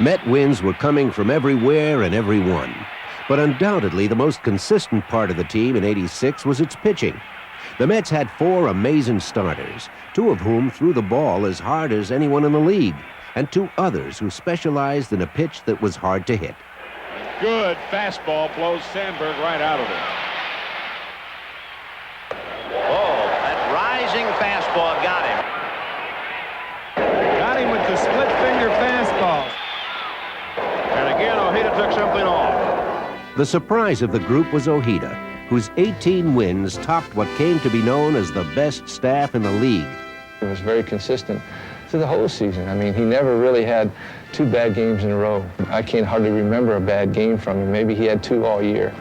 Met wins were coming from everywhere and everyone. But undoubtedly, the most consistent part of the team in '86 was its pitching. The Mets had 4 amazing starters, 2 of whom threw the ball as hard as anyone in the league, and 2 others who specialized in a pitch that was hard to hit. Good fastball blows Sandberg right out of it. Oh, that rising fastball got him. Got him with the split finger fastball. And again, Ojeda took something off. The surprise of the group was Ojeda, whose 18 wins topped what came to be known as the best staff in the league. He was very consistent through the whole season. I mean, he never really had 2 bad games in a row. I can't hardly remember a bad game from him. Maybe he had 2 all year.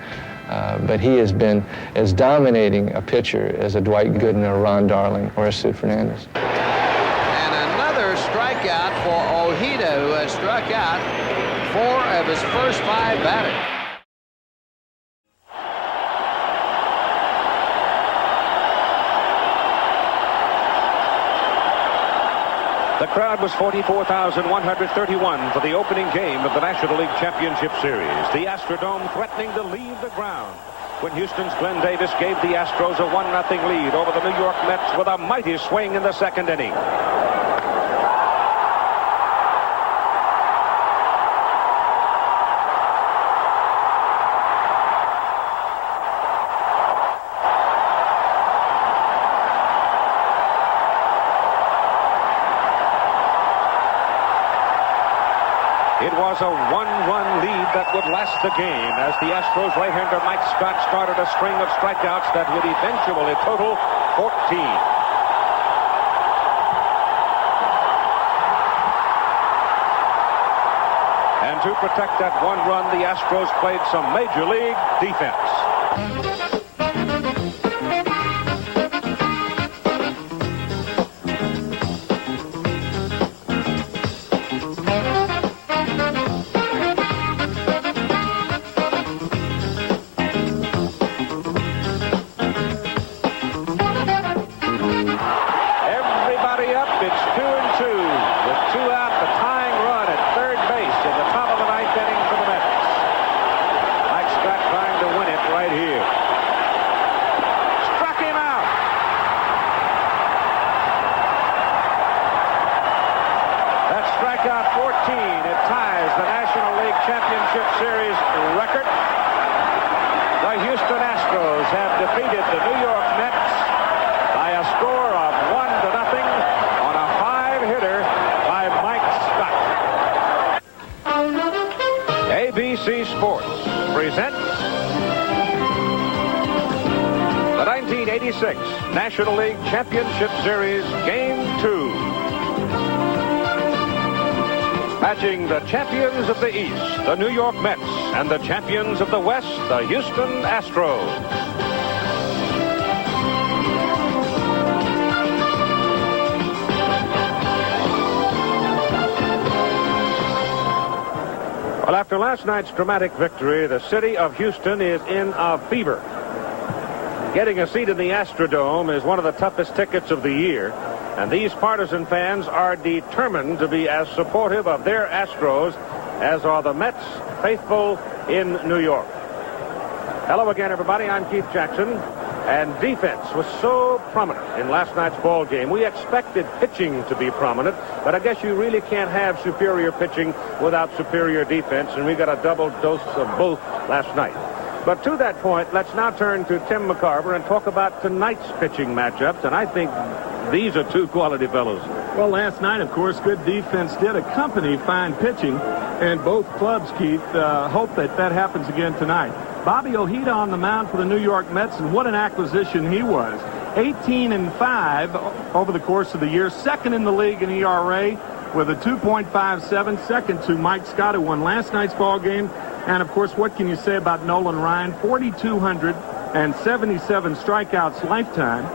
But he has been as dominating a pitcher as a Dwight Gooden or Ron Darling or a Sid Fernandez. And another strikeout for Ojeda, who has struck out 4 of his first 5 batters. The crowd was 44,131 for the opening game of the National League Championship Series. The Astrodome threatening to leave the ground when Houston's Glenn Davis gave the Astros a 1-0 lead over the New York Mets with a mighty swing in the second inning. It was a 1-run lead that would last the game as the Astros right-hander Mike Scott started a string of strikeouts that would eventually total 14. And to protect that 1 run, the Astros played some major league defense. Strikeout 14. It ties the National League Championship Series record. The Houston Astros have defeated the New York Mets by a score of 1-0 on a 5-hitter by Mike Scott. ABC Sports presents the 1986 National League Championship Series Game 2. Matching the champions of the East, the New York Mets, and the champions of the West, the Houston Astros. Well, after last night's dramatic victory, the city of Houston is in a fever. Getting a seat in the Astrodome is one of the toughest tickets of the year. And these partisan fans are determined to be as supportive of their Astros as are the Mets faithful in New York. Hello again, everybody. I'm Keith Jackson. And defense was so prominent in last night's ball game. We expected pitching to be prominent, but I guess you really can't have superior pitching without superior defense, and we got a double dose of both last night. But to that point, let's now turn to Tim McCarver and talk about tonight's pitching matchups, and I think these are 2 quality fellows. Well, last night, of course, good defense did accompany fine pitching, and both clubs, Keith, hope that happens again tonight. Bobby Ojeda on the mound for the New York Mets, and what an acquisition he was. 18-5 over the course of the year, second in the league in ERA with a 2.57, second to Mike Scott, who won last night's ball game. And, of course, what can you say about Nolan Ryan? 4,277 strikeouts lifetime.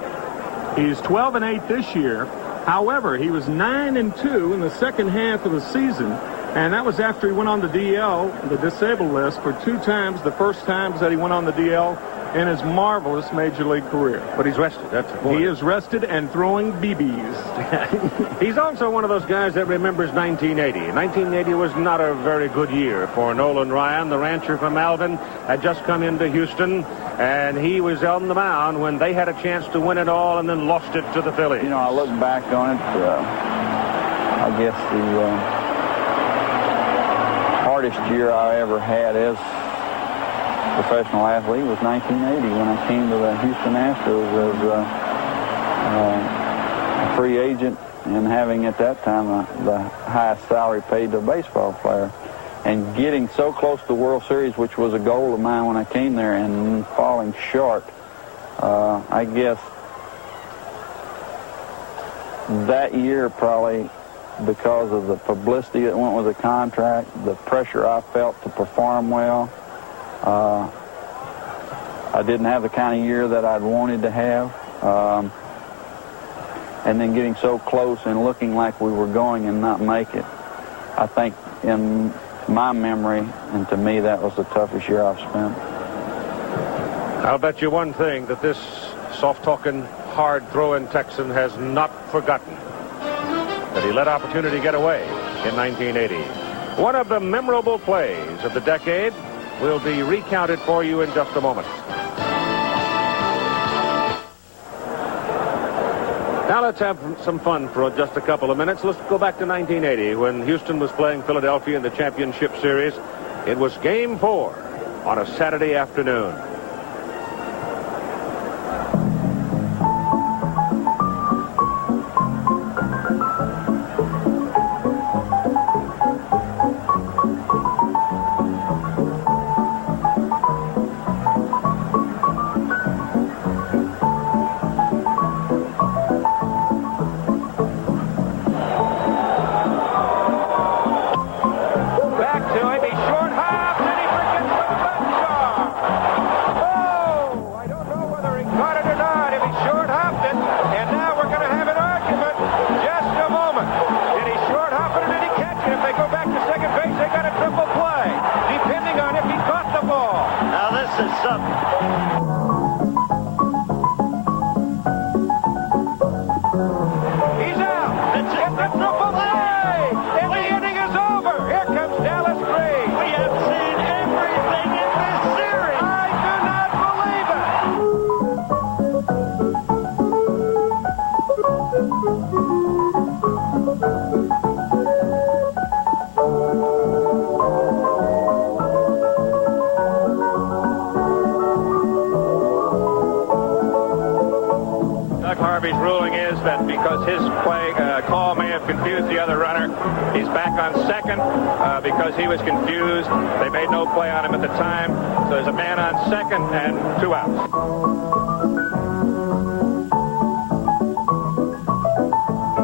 He's 12-8 this year. However, he was 9-2 in the second half of the season, and that was after he went on the DL, the disabled list, for 2 times. The first times that he went on the DL in his marvelous Major League career. But he's rested. That's the point. He is rested and throwing BBs. He's also one of those guys that remembers 1980. 1980 was not a very good year for Nolan Ryan. The rancher from Alvin had just come into Houston, and he was on the mound when they had a chance to win it all and then lost it to the Phillies. You know, I look back on it, I guess the hardest year I ever had as a professional athlete was 1980 when I came to the Houston Astros as a free agent and having at that time the highest salary paid to a baseball player. And getting so close to the World Series, which was a goal of mine when I came there, and falling short, I guess that year probably because of the publicity that went with the contract, the pressure I felt to perform well. I didn't have the kind of year that I'd wanted to have. And then getting so close and looking like we were going and not make it. I think in my memory, and to me, that was the toughest year I've spent. I'll bet you one thing that this soft-talking, hard-throwing Texan has not forgotten. That he let opportunity get away in 1980. One of the memorable plays of the decade will be recounted for you in just a moment. Now let's have some fun for just a couple of minutes. Let's go back to 1980 when Houston was playing Philadelphia in the championship series. It was Game 4 on a Saturday afternoon. Because he was confused. They made no play on him at the time. So there's a man on second and 2 outs.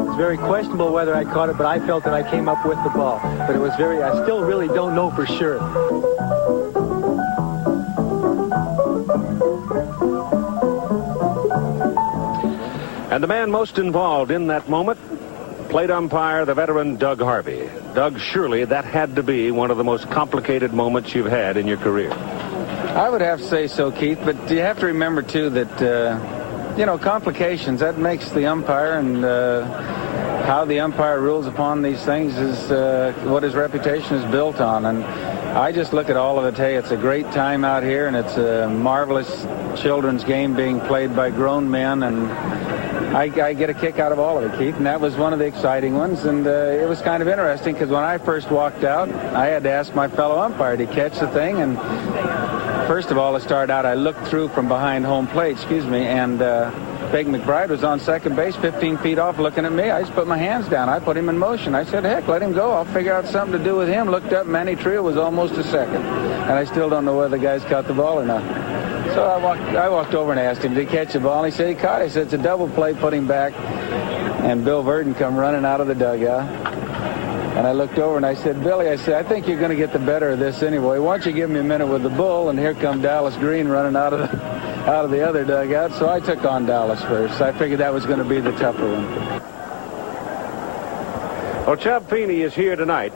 It's very questionable whether I caught it, but I felt that I came up with the ball. But it was I still really don't know for sure. And the man most involved in that moment, plate umpire, the veteran Doug Harvey. Doug, surely that had to be one of the most complicated moments you've had in your career. I would have to say so, Keith, but you have to remember, too, that, you know, complications, that makes the umpire, and how the umpire rules upon these things is what his reputation is built on. And I just look at all of it. Hey, it's a great time out here, and it's a marvelous children's game being played by grown men, and I get a kick out of all of it, Keith, and that was one of the exciting ones. And it was kind of interesting because when I first walked out, I had to ask my fellow umpire to catch the thing. And first of all, to start out, I looked through from behind home plate, and Big McBride was on second base, 15 feet off, looking at me. I just put my hands down. I put him in motion. I said, heck, let him go. I'll figure out something to do with him. Looked up, Manny Trio was almost a second. And I still don't know whether the guys caught the ball or not. So I walked over and asked him, did he catch the ball? And he said he caught it. I said, it's a double play, put him back. And Bill Verdon come running out of the dugout. And I looked over and I said, Billy, I said, I think you're going to get the better of this anyway. Why don't you give me a minute with the bull? And here come Dallas Green running out of the other dugout. So I took on Dallas first. I figured that was going to be the tougher one. Well, Chub Feeney is here tonight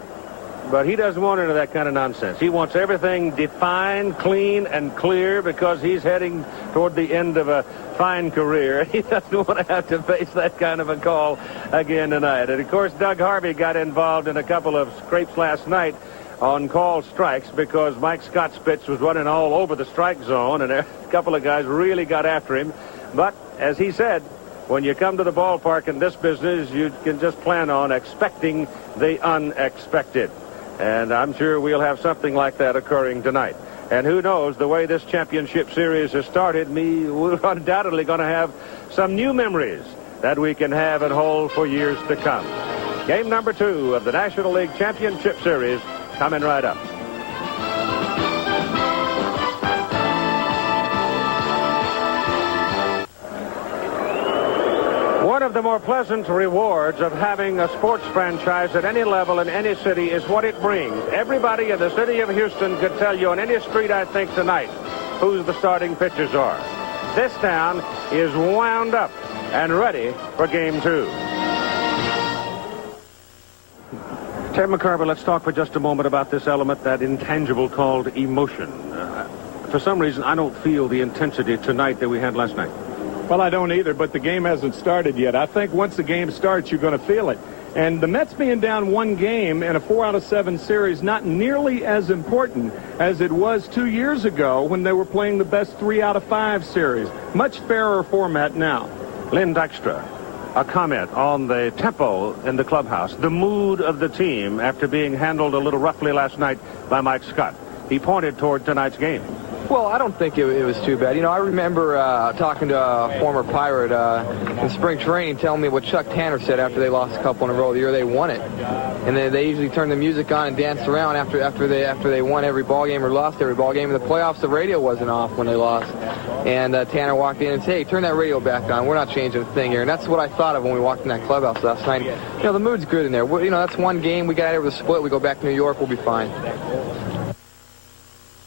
but he doesn't want any of that kind of nonsense. He wants everything defined, clean, and clear because he's heading toward the end of a fine career. He doesn't want to have to face that kind of a call again tonight. And, of course, Doug Harvey got involved in a couple of scrapes last night on called strikes because Mike Scott's pitch was running all over the strike zone, and a couple of guys really got after him. But, as he said, when you come to the ballpark in this business, you can just plan on expecting the unexpected. And I'm sure we'll have something like that occurring tonight. And who knows, the way this championship series has started, we're undoubtedly going to have some new memories that we can have and hold for years to come. Game number 2 of the National League Championship Series coming right up. One of the more pleasant rewards of having a sports franchise at any level in any city is what it brings. Everybody in the city of Houston could tell you on any street, I think, tonight, who the starting pitchers are. This town is wound up and ready for Game 2. Ted McCarver, let's talk for just a moment about this element, that intangible called emotion. For some reason, I don't feel the intensity tonight that we had last night. Well, I don't either, but the game hasn't started yet. I think once the game starts, you're going to feel it. And the Mets being down 1 game in a 4-out-of-7 series, not nearly as important as it was 2 years ago when they were playing the best 3-out-of-5 series. Much fairer format now. Lynn Dykstra, a comment on the tempo in the clubhouse, the mood of the team after being handled a little roughly last night by Mike Scott. He pointed toward tonight's game. Well, I don't think it was too bad. You know, I remember talking to a former Pirate in spring training telling me what Chuck Tanner said after they lost a couple in a row the year they won it. And they usually turned the music on and danced around after they won every ball game or lost every ball game. In the playoffs, the radio wasn't off when they lost. And Tanner walked in and said, hey, turn that radio back on. We're not changing a thing here. And that's what I thought of when we walked in that clubhouse last night. You know, the mood's good in there. You know, that's 1 game. We got out of the split. We go back to New York. We'll be fine.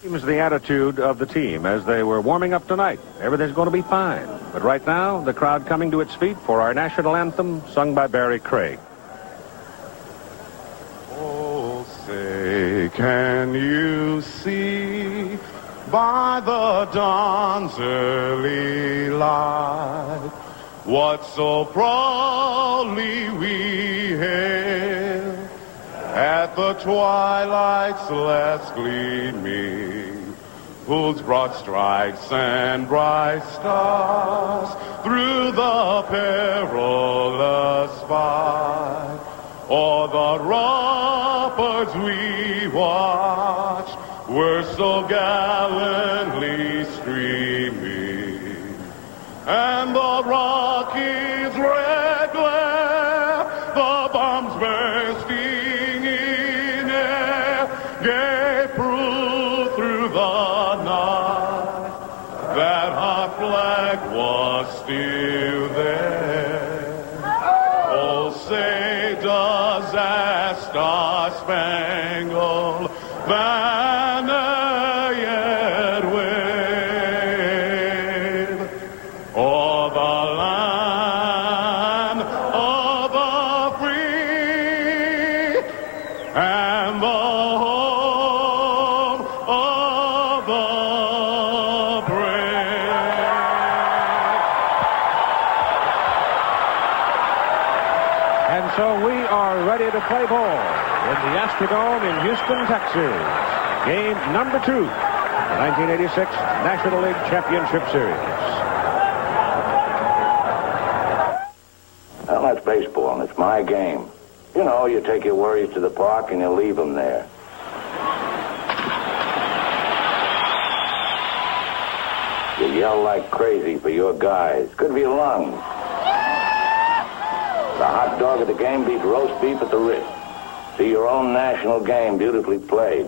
Seems the attitude of the team as they were warming up tonight. Everything's going to be fine. But right now, the crowd coming to its feet for our national anthem, sung by Barry Craig. Oh, say, can you see by the dawn's early light what so proudly we hailed at the twilight's last gleaming, whose broad stripes and bright stars through the perilous fight o'er the ramparts we watched were so gallantly streaming, and the Rockies' red glare, the bombs bursting gave proof through the night that our flag was still there. Oh, say does that star-spangled banner yet wave o'er the land of the free and the So we are ready to play ball in the Astrodome in Houston, Texas. Game number 2, the 1986 National League Championship Series. Well, that's baseball, and it's my game. You know, you take your worries to the park and you leave them there. You yell like crazy for your guys. Good for your lungs. The hot dog of the game beats roast beef at the Ritz. See your own national game beautifully played.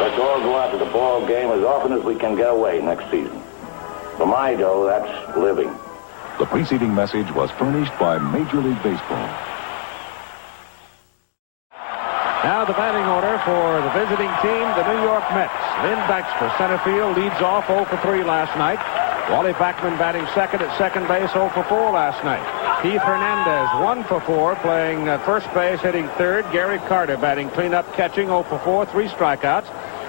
Let's all go out to the ball game as often as we can get away next season. For my dough, that's living. The preceding message was furnished by Major League Baseball. Now the batting order for the visiting team, the New York Mets. Lynn Dykstra, center field, leads off 0 for 3 last night. Wally Backman batting second at second base, 0 for 4 last night. Keith Hernandez, 1 for 4, playing first base, hitting third. Gary Carter batting cleanup, catching, 0 for 4, 3 strikeouts.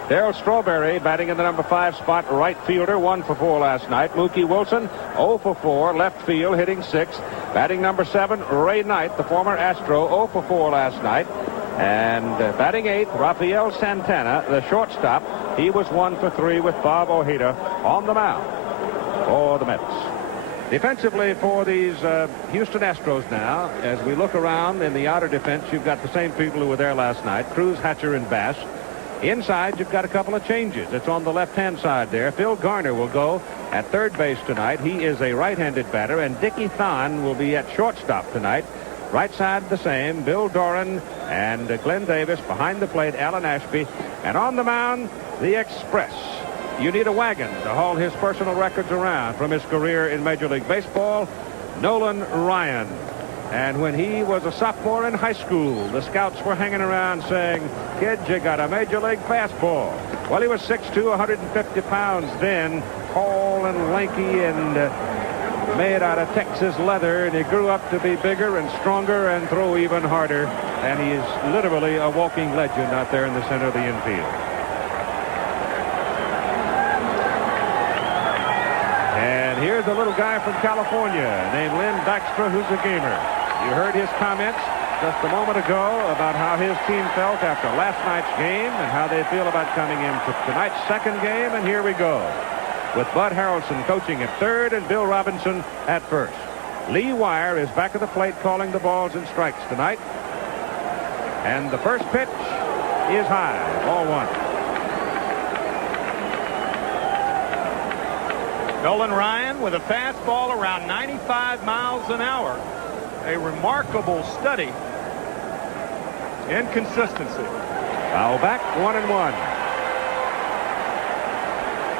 Darryl Strawberry batting in the number 5 spot, right fielder, 1 for 4 last night. Mookie Wilson, 0 for 4, left field, hitting 6. Batting number 7, Ray Knight, the former Astro, 0 for 4 last night. And batting 8th, Rafael Santana, the shortstop. He was 1 for 3 with Bob Ojeda on the mound for the Mets. Defensively for these Houston Astros now, as we look around in the outer defense, you've got the same people who were there last night, Cruz, Hatcher, and Bass. Inside, you've got a couple of changes. It's on the left-hand side there. Phil Garner will go at third base tonight. He is a right-handed batter, and Dickie Thon will be at shortstop tonight. Right side the same, Bill Doran and Glenn Davis. Behind the plate, Alan Ashby. And on the mound, the Express. You need a wagon to haul his personal records around from his career in Major League Baseball, Nolan Ryan. And when he was a sophomore in high school, the scouts were hanging around saying, "Kid, you got a Major League fastball." Well, he was 6'2", 150 pounds then, tall and lanky and made out of Texas leather, and he grew up to be bigger and stronger and throw even harder. And he is literally a walking legend out there in the center of the infield. And here's a little guy from California named Len Dykstra, who's a gamer. You heard his comments just a moment ago about how his team felt after last night's game and how they feel about coming into tonight's second game. And here we go, with Bud Harrelson coaching at third and Bill Robinson at first. Lee Wire is back at the plate calling the balls and strikes tonight. And the first pitch is high, ball 1. Nolan Ryan with a fastball around 95 miles an hour. A remarkable study in consistency. Foul back, 1-1.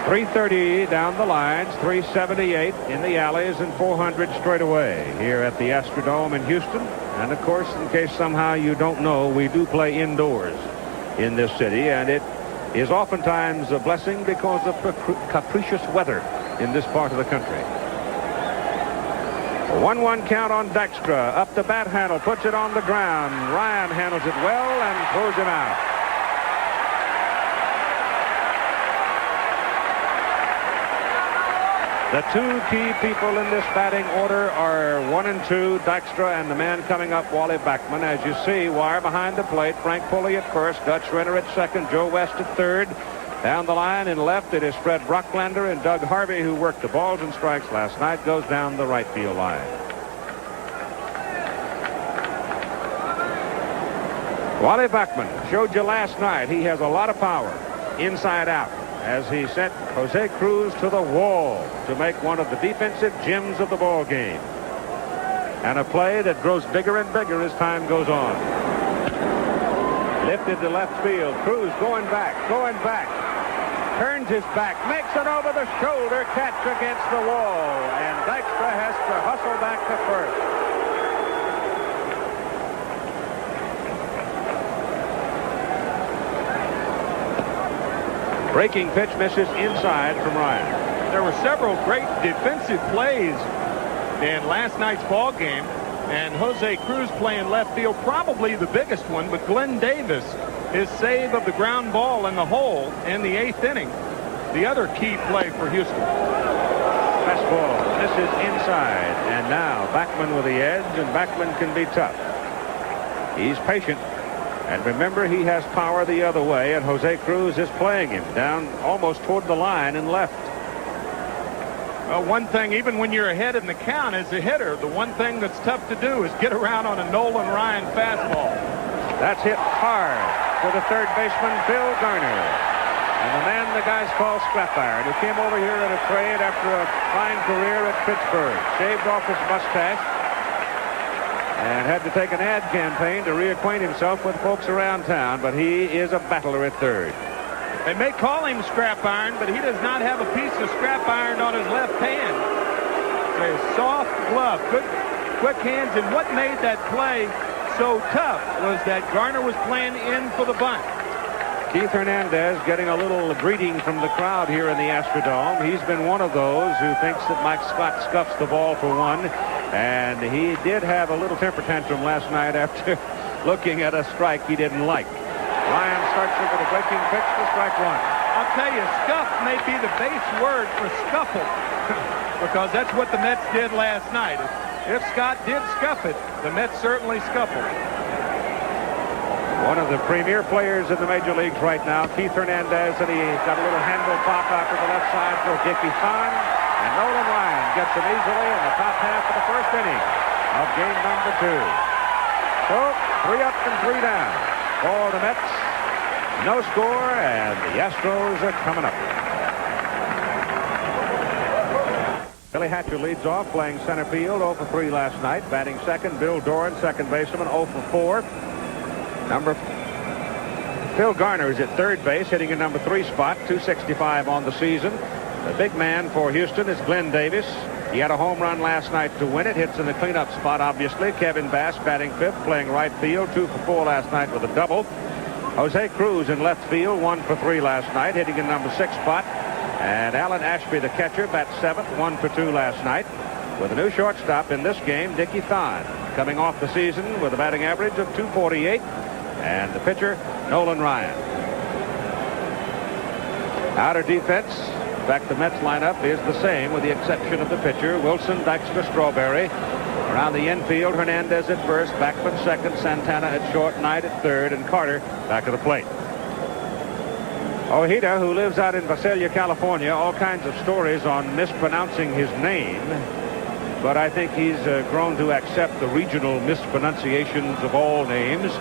330 down the lines, 378 in the alleys, and 400 straight away here at the Astrodome in Houston. And of course, in case somehow you don't know, we do play indoors in this city, and it is oftentimes a blessing because of capricious weather in this part of the country. A 1-1 count on Dykstra. Up the bat handle, puts it on the ground. Ryan handles it well and throws him out. The two key people in this batting order are 1 and 2, Dykstra, and the man coming up, Wally Backman. As you see, Wire behind the plate, Frank Pulley at first, Dutch Renner at second, Joe West at third. Down the line in left, it is Fred Brocklander, and Doug Harvey, who worked the balls and strikes last night, goes down the right field line. Wally Backman showed you last night he has a lot of power inside out as he sent Jose Cruz to the wall to make one of the defensive gems of the ball game. And a play that grows bigger and bigger as time goes on. Lifted to left field. Cruz going back. Turns his back, makes it over the shoulder, catch against the wall, and Dykstra has to hustle back to first. Breaking pitch misses inside from Ryan. There were several great defensive plays in last night's ball game, and Jose Cruz playing left field, probably the biggest one, but Glenn Davis, his save of the ground ball in the hole in the 8th inning, the other key play for Houston. Fastball, this is inside, and now Backman with the edge, and Backman can be tough. He's patient, and remember, he has power the other way, and Jose Cruz is playing him down almost toward the line and left. Well, one thing, even when you're ahead in the count as a hitter, the one thing that's tough to do is get around on a Nolan Ryan fastball. That's hit hard for the third baseman, Bill Garner. And the man the guys call Scrap Iron, who came over here in a trade after a fine career at Pittsburgh. Shaved off his mustache and had to take an ad campaign to reacquaint himself with folks around town, but he is a battler at third. They may call him Scrap Iron, but he does not have a piece of scrap iron on his left hand. It's a soft glove, good, quick hands, and what made that play so tough was that Garner was playing in for the bunt. Keith Hernandez getting a little greeting from the crowd here in the Astrodome. He's been one of those who thinks that Mike Scott scuffs the ball for one. And he did have a little temper tantrum last night after looking at a strike he didn't like. Ryan starts it with a breaking pitch for strike one. I'll tell you, scuff may be the base word for scuffle because that's what the Mets did last night. If Scott did scuff it, the Mets certainly scuffled. One of the premier players in the major leagues right now, Keith Hernandez, and he got a little handle pop out to the left side for Dickie Fahn. And Nolan Ryan gets him easily in the top half of the first inning of game number 2. So 3 up and 3 down for the Mets. No score, and the Astros are coming up. Billy Hatcher leads off, playing center field, 0 for 3 last night. Batting second, Bill Doran, second baseman, 0 for 4. Phil Garner is at third base, hitting a number 3 spot, 265 on the season. The big man for Houston is Glenn Davis. He had a home run last night to win it. Hits in the cleanup spot, obviously. Kevin Bass batting 5th, playing right field, 2 for 4 last night with a double. Jose Cruz in left field, 1 for 3 last night, hitting in number 6 spot. And Alan Ashby, the catcher, bats 7th, 1 for 2 last night. With a new shortstop in this game, Dickie Fahn, coming off the season with a batting average of 248. And the pitcher, Nolan Ryan. Outer defense. In fact, the Mets lineup is the same with the exception of the pitcher, Wilson, Dexter, Strawberry. Around the infield, Hernandez at first, Backman second, Santana at short, Knight at third, and Carter back at the plate. Ojeda, who lives out in Visalia, California, all kinds of stories on mispronouncing his name, but I think he's grown to accept the regional mispronunciations of all names.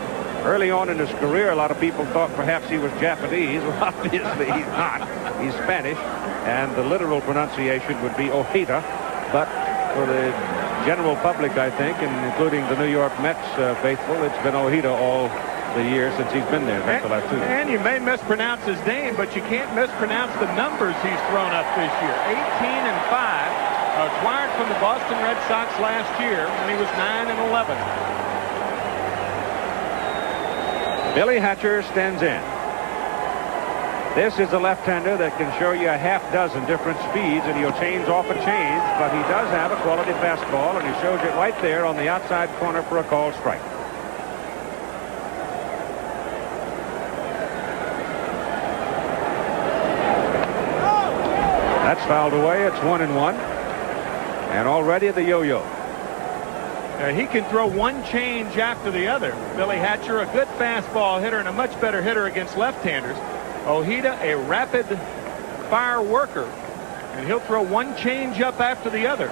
Early on in his career, a lot of people thought perhaps he was Japanese. Well, obviously he's not. He's Spanish, and the literal pronunciation would be Ojeda. But for the general public, I think, and including the New York Mets faithful, it's been Ojeda all the years since he's been there. The last 2 years. And you may mispronounce his name, but you can't mispronounce the numbers he's thrown up this year. 18 and 5, acquired from the Boston Red Sox last year when he was 9 and 11. Billy Hatcher stands in. This is a left-hander that can show you a half dozen different speeds, and he'll change off and change, but he does have a quality fastball, and he shows it right there on the outside corner for a called strike. That's fouled away. It's 1-1. And already the yo-yo. He can throw one change after the other. Billy Hatcher, a good fastball hitter and a much better hitter against left-handers. Ojeda, a rapid fire worker, and he'll throw one change up after the other.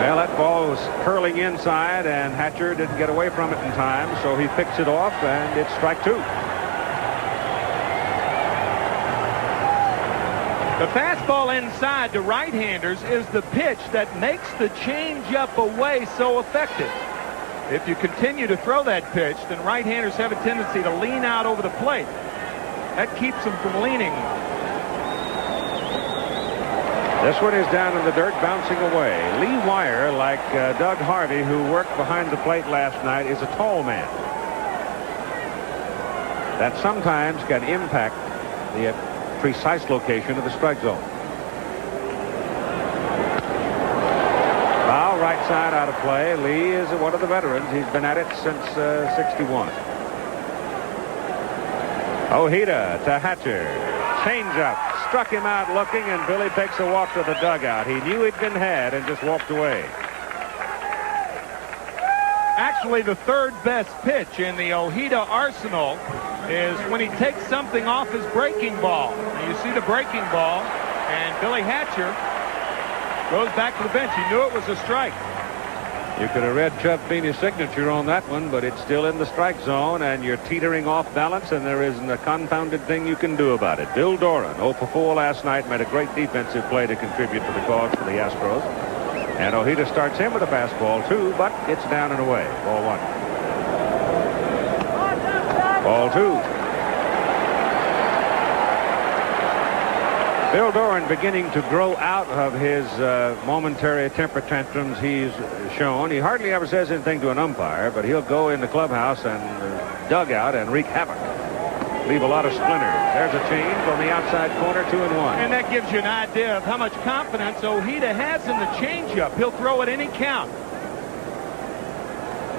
Well, that ball was curling inside, and Hatcher didn't get away from it in time, so he picks it off, and it's strike 2. The fastball inside to right-handers is the pitch that makes the change-up away so effective. If you continue to throw that pitch, then right-handers have a tendency to lean out over the plate. That keeps them from leaning. This one is down in the dirt, bouncing away. Lee Wire, like Doug Harvey, who worked behind the plate last night, is a tall man. That sometimes can impact the precise location of the strike zone. Foul, right side out of play. Lee is one of the veterans. He's been at it since 61. Ojeda to Hatcher. Changeup. Struck him out looking, and Billy takes a walk to the dugout. He knew he'd been had and just walked away. Actually, the third best pitch in the Ojeda arsenal is when he takes something off his breaking ball. Now, you see the breaking ball, and Billy Hatcher goes back to the bench. He knew it was a strike. You could have read Chubb Feeney's signature on that one, but it's still in the strike zone, and you're teetering off balance, and there isn't a confounded thing you can do about it. Bill Doran, 0 for 4 last night, made a great defensive play to contribute to the cause for the Astros. And Ojeda starts him with a fastball, too, but it's down and away. Ball 1. Ball 2. Bill Doran beginning to grow out of his momentary temper tantrums he's shown. He hardly ever says anything to an umpire, but he'll go in the clubhouse and dugout and wreak havoc. leave a lot of splinters. There's a change on the outside corner, 2-1. And that gives you an idea of how much confidence Ojeda has in the changeup. He'll throw at any count.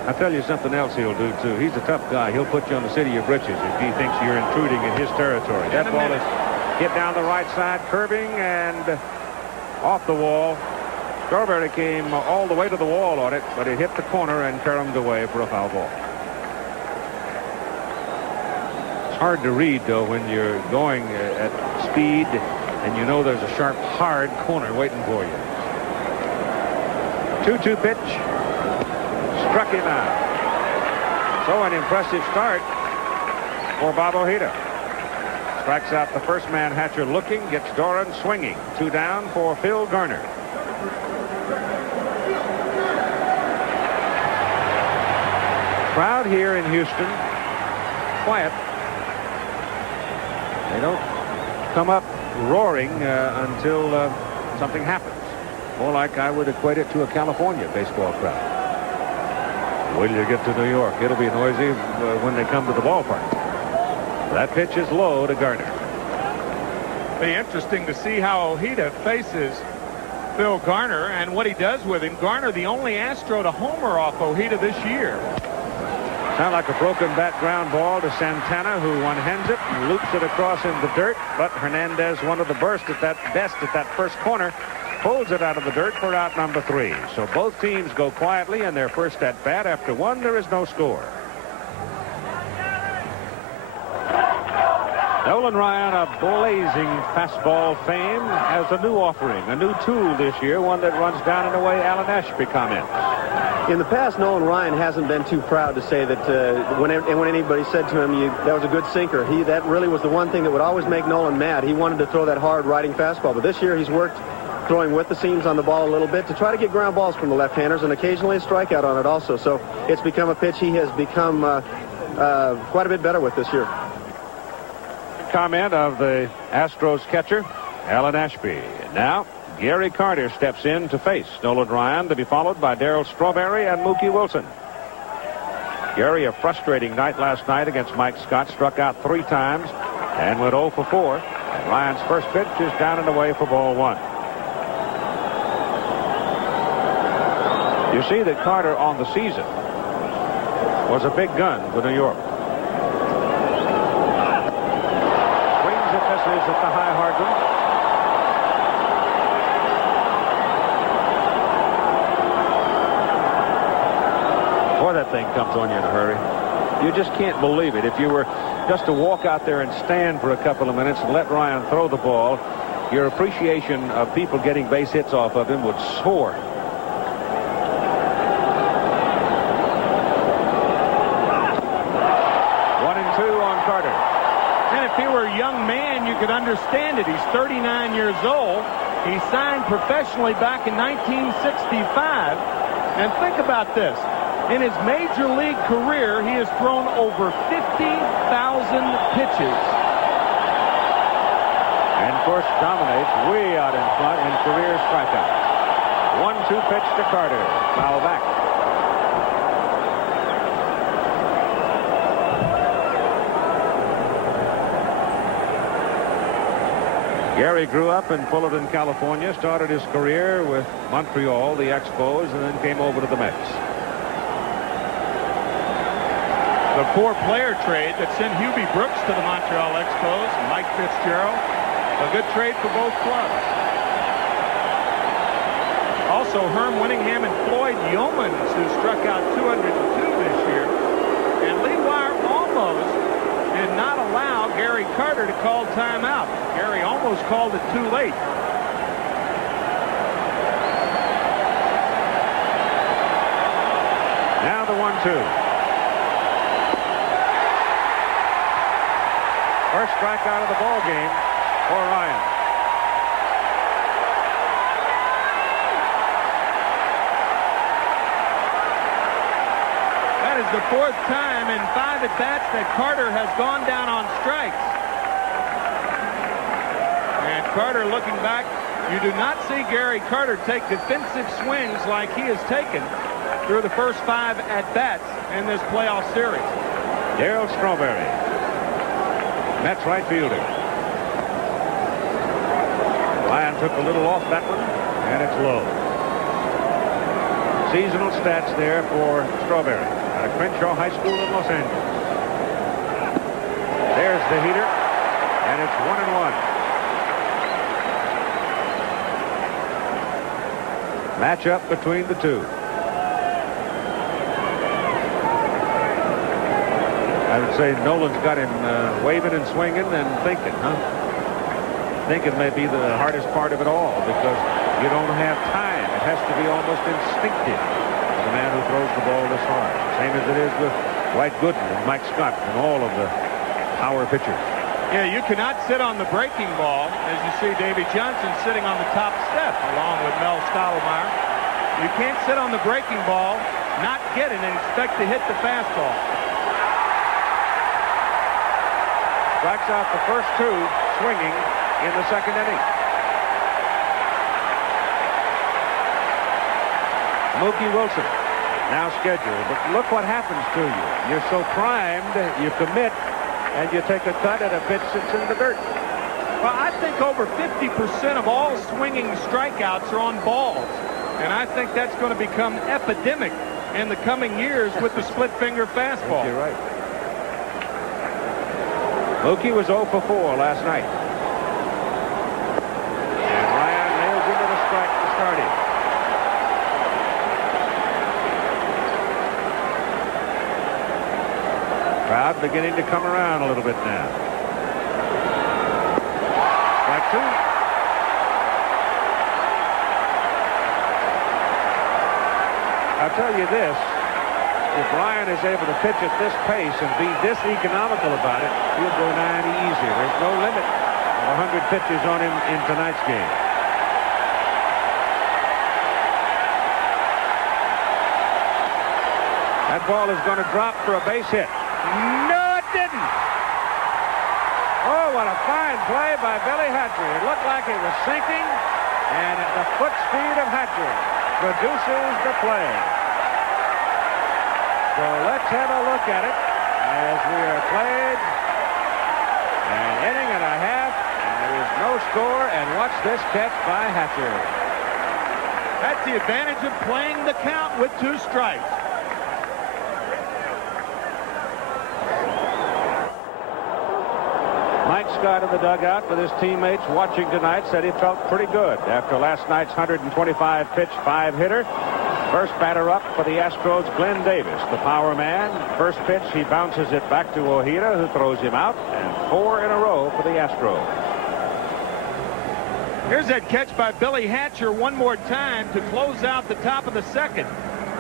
I'll tell you something else he'll do, too. He's a tough guy. He'll put you on the seat of your britches if he thinks you're intruding in his territory. That ball is hit down the right side, curving and off the wall. Strawberry came all the way to the wall on it, but it hit the corner and caromed away for a foul ball. It's hard to read, though, when you're going at speed and you know there's a sharp, hard corner waiting for you. 2-2 pitch. Struck him out. So an impressive start for Bob Ojeda. Strikes out the first man Hatcher looking, gets Doran swinging. 2 down for Phil Garner. Crowd here in Houston, quiet. They don't come up roaring until something happens. More like I would equate it to a California baseball crowd. Wait till you get to New York. It'll be noisy when they come to the ballpark. That pitch is low to Garner. Be interesting to see how Ojeda faces Phil Garner and what he does with him. Garner, the only Astro to homer off Ojeda this year. Sound like a broken bat ground ball to Santana, who one-hands it and loops it across in the dirt. But Hernandez wanted the best at that first corner. Pulls it out of the dirt for out number 3. So both teams go quietly in their first at bat. After 1, there is no score. Nolan Ryan, a blazing fastball fame, has a new offering, a new tool this year, one that runs down in the way Alan Ashby comments. In the past, Nolan Ryan hasn't been too proud to say that when anybody said to him, that was a good sinker, that really was the one thing that would always make Nolan mad. He wanted to throw that hard riding fastball. But this year he's worked throwing with the seams on the ball a little bit to try to get ground balls from the left-handers and occasionally a strikeout on it also. So it's become a pitch he has become quite a bit better with this year. Comment of the Astros catcher, Alan Ashby. Now, Gary Carter steps in to face Nolan Ryan, to be followed by Darryl Strawberry and Mookie Wilson. Gary, a frustrating night last night against Mike Scott, struck out 3 times and went 0 for 4. And Ryan's first pitch is down and away for ball 1. You see that Carter on the season was a big gun for New York. Swings and misses at the high hardwood. Boy, that thing comes on you in a hurry. You just can't believe it. If you were just to walk out there and stand for a couple of minutes and let Ryan throw the ball, your appreciation of people getting base hits off of him would soar. If he were a young man, you could understand it. He's 39 years old. He signed professionally back in 1965. And think about this. In his major league career, he has thrown over 50,000 pitches. And, of course, dominates way out in front in career strikeouts. 1-2 pitch to Carter. Foul back. Gary grew up in Fullerton, California, started his career with Montreal, the Expos, and then came over to the Mets. The 4-player trade that sent Hubie Brooks to the Montreal Expos, Mike Fitzgerald, a good trade for both clubs. Also, Herm Winningham and Floyd Yeomans, who struck out 202 this year. And Lee Wire almost did not allow Gary Carter to call timeout. Gary almost called it too late. Now the 1-2. First strikeout of the ball game for Ryan. That is the 4th time in 5 at-bats that Carter has gone down on strikes. And Carter looking back, you do not see Gary Carter take defensive swings like he has taken through the first 5 at-bats in this playoff series. Darryl Strawberry. Mets right fielder. Ryan took a little off that one, and it's low. Seasonal stats there for Strawberry out of Crenshaw High School in Los Angeles. There's the heater, and it's 1-1. Matchup between the two. I would say Nolan's got him waving and swinging and thinking, huh? Thinking may be the hardest part of it all because you don't have time. It has to be almost instinctive for the man who throws the ball this hard. Same as it is with Dwight Gooden and Mike Scott and all of the power pitchers. Yeah, you cannot sit on the breaking ball, as you see Davy Johnson sitting on the top step along with Mel Stottlemyre. You can't sit on the breaking ball, not get it, and expect to hit the fastball. Strikes out the first two swinging in the second inning. Mookie Wilson now scheduled, but look what happens to you. You're so primed, you commit, and you take a cut at a pitch that's in the dirt. Well, I think over 50% of all swinging strikeouts are on balls, and I think that's going to become epidemic in the coming years with the split finger fastball. You're right. Mookie was 0 for 4 last night. And Ryan nails him with a strike to start him. Crowd beginning to come around a little bit now. Strike two. I'll tell you this. If Ryan is able to pitch at this pace and be this economical about it, he'll go 90 easy. There's no limit of 100 pitches on him in tonight's game. That ball is going to drop for a base hit. No, it didn't. Oh, what a fine play by Billy Hatcher. It looked like it was sinking, and at the foot speed of Hatcher produces the play. So let's have a look at it as we are played an inning and a half, and there is no score, and watch this catch by Hatcher. That's the advantage of playing the count with 2 strikes. Mike Scott in the dugout with his teammates watching tonight said he felt pretty good after last night's 125-pitch 5-hitter. First batter up for the Astros, Glenn Davis, the power man. First pitch, he bounces it back to Ojeda, who throws him out, and 4 in a row for the Astros. Here's that catch by Billy Hatcher one more time to close out the top of the second.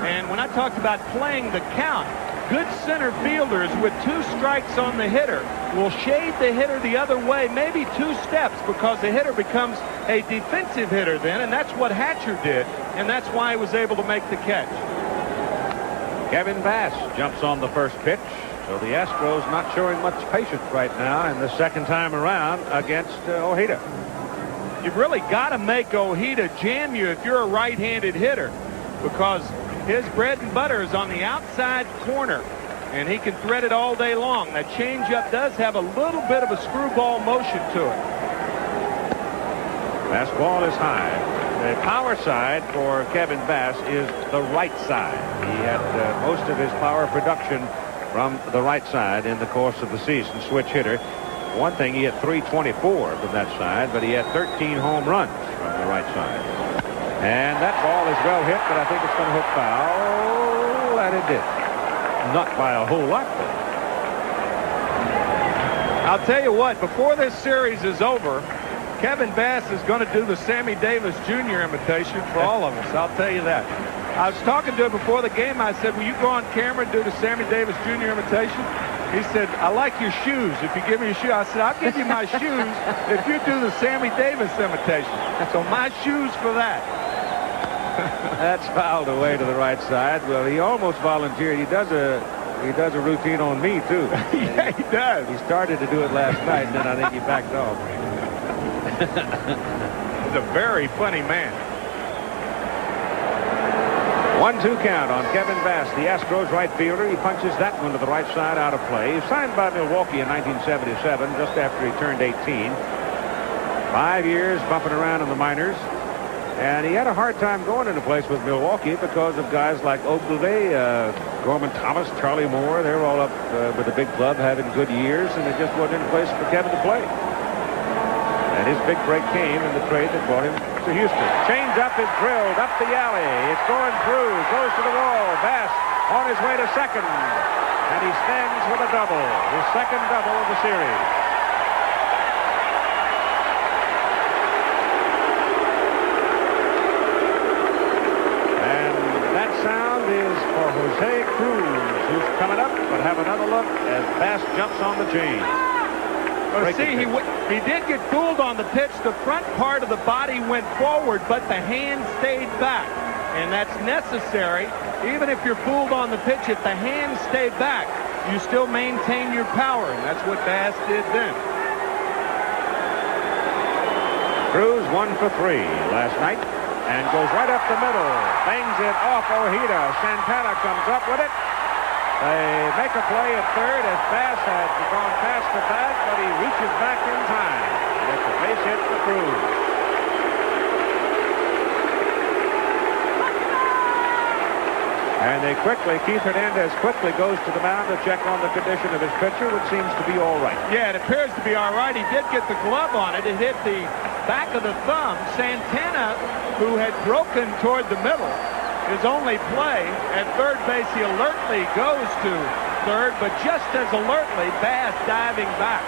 And when I talked about playing the count, good center fielders with 2 strikes on the hitter will shade the hitter the other way, maybe 2 steps, because the hitter becomes a defensive hitter then, and that's what Hatcher did, and that's why he was able to make the catch. Kevin Bass jumps on the first pitch, so the Astros not showing much patience right now in the second time around against Ojeda. You've really got to make Ojeda jam you if you're a right-handed hitter, because his bread and butter is on the outside corner, and he can thread it all day long. That changeup does have a little bit of a screwball motion to it. Fastball is high. The power side for Kevin Bass is the right side. He had most of his power production from the right side in the course of the season. Switch hitter. One thing, he had 324 from that side, but he had 13 home runs from the right side. And that ball is well hit, but I think it's going to hook foul, and it did. Not by a whole lot, though. I'll tell you what, before this series is over, Kevin Bass is going to do the Sammy Davis Jr. imitation for all of us. I'll tell you that. I was talking to him before the game. I said, will you go on camera and do the Sammy Davis Jr. imitation? He said, I like your shoes. If you give me your shoes. I said, I'll give you my shoes if you do the Sammy Davis imitation. So my shoes for that. That's fouled away to the right side. Well, he almost volunteered. He does a routine on me, too. Yeah, he does. He started to do it last night, and then I think he backed off. He's a very funny man. 1-2 count on Kevin Bass, the Astros right fielder. He punches that one to the right side out of play. He was signed by Milwaukee in 1977, just after he turned 18. 5 years bumping around in the minors. And he had a hard time going into place with Milwaukee because of guys like Ogilvy, Gorman Thomas, Charlie Moore. They were all up with the big club having good years, and it just wasn't in place for Kevin to play. And his big break came in the trade that brought him to Houston. Change up is drilled up the alley. It's going through, goes to the wall. Bass on his way to second. And he stands with a double, his second double of the series. Jose Cruz, who's coming up, but have another look as Bass jumps on the chain. Well, see, he did get fooled on the pitch. The front part of the body went forward, but the hand stayed back. And that's necessary. Even if you're fooled on the pitch, if the hand stayed back, you still maintain your power. And that's what Bass did then. Cruz 1 for 3 last night. And goes right up the middle. Bangs it off Ojeda. Santana comes up with it. They make a play at third as Bass had gone past the bat, but he reaches back in time. It's a base hit for Cruz. And they quickly, Keith Hernandez quickly goes to the mound to check on the condition of his pitcher, which seems to be all right. Yeah, it appears to be all right. He did get the glove on it. It hit the back of the thumb. Santana, who had broken toward the middle, his only play at third base, he alertly goes to third, but just as alertly, Bass diving back.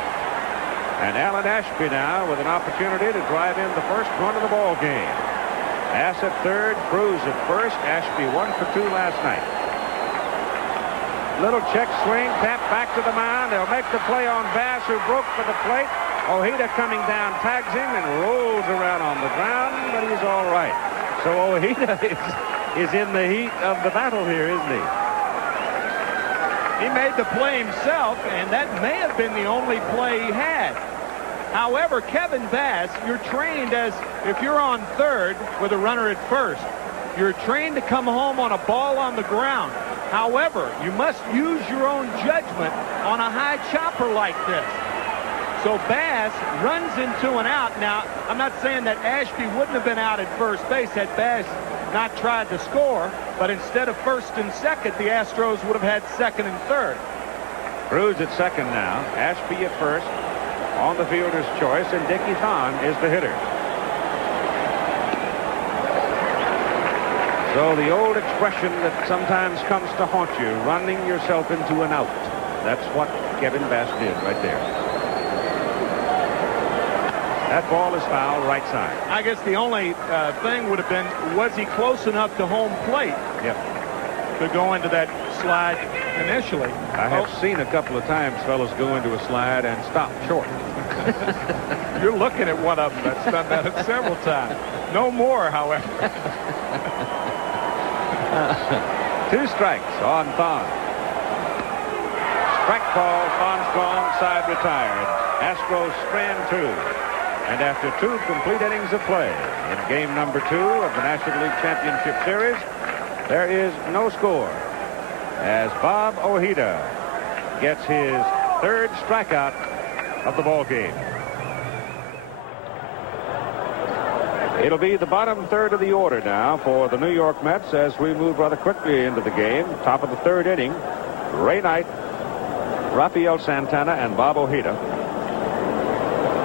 And Alan Ashby now with an opportunity to drive in the first run of the ball game. Bass at third, Cruz at first. Ashby 1 for 2 last night. Little check swing, tap back to the mound. They'll make the play on Bass, who broke for the plate. Ojeda coming down, tags him, and rolls around on the ground, but he's all right. So Ojeda is in the heat of the battle here, isn't he? He made the play himself, and that may have been the only play he had. However, Kevin Bass, you're trained as, if you're on third with a runner at first, you're trained to come home on a ball on the ground. However, you must use your own judgment on a high chopper like this. So Bass runs into an out. Now, I'm not saying that Ashby wouldn't have been out at first base had Bass not tried to score, but instead of first and second, the Astros would have had second and third. Cruz at second now. Ashby at first on the fielder's choice, and Dickie Thon is the hitter. So the old expression that sometimes comes to haunt you, running yourself into an out. That's what Kevin Bass did right there. That ball is foul right side. I guess the only thing would have been, was he close enough to home plate? Yep. To go into that slide initially. I have seen a couple of times fellas go into a slide and stop short. You're looking at one of them that's done that several times. No more, however. 2 strikes on Thon. Strike call. Thon's gone. Side retired. Astros strand 2. And after 2 complete innings of play in game number 2 of the National League Championship Series, there is no score as Bob Ojeda gets his 3rd strikeout of the ball game. It'll be the bottom third of the order now for the New York Mets as we move rather quickly into the game. Top of the 3rd inning, Ray Knight, Rafael Santana, and Bob Ojeda.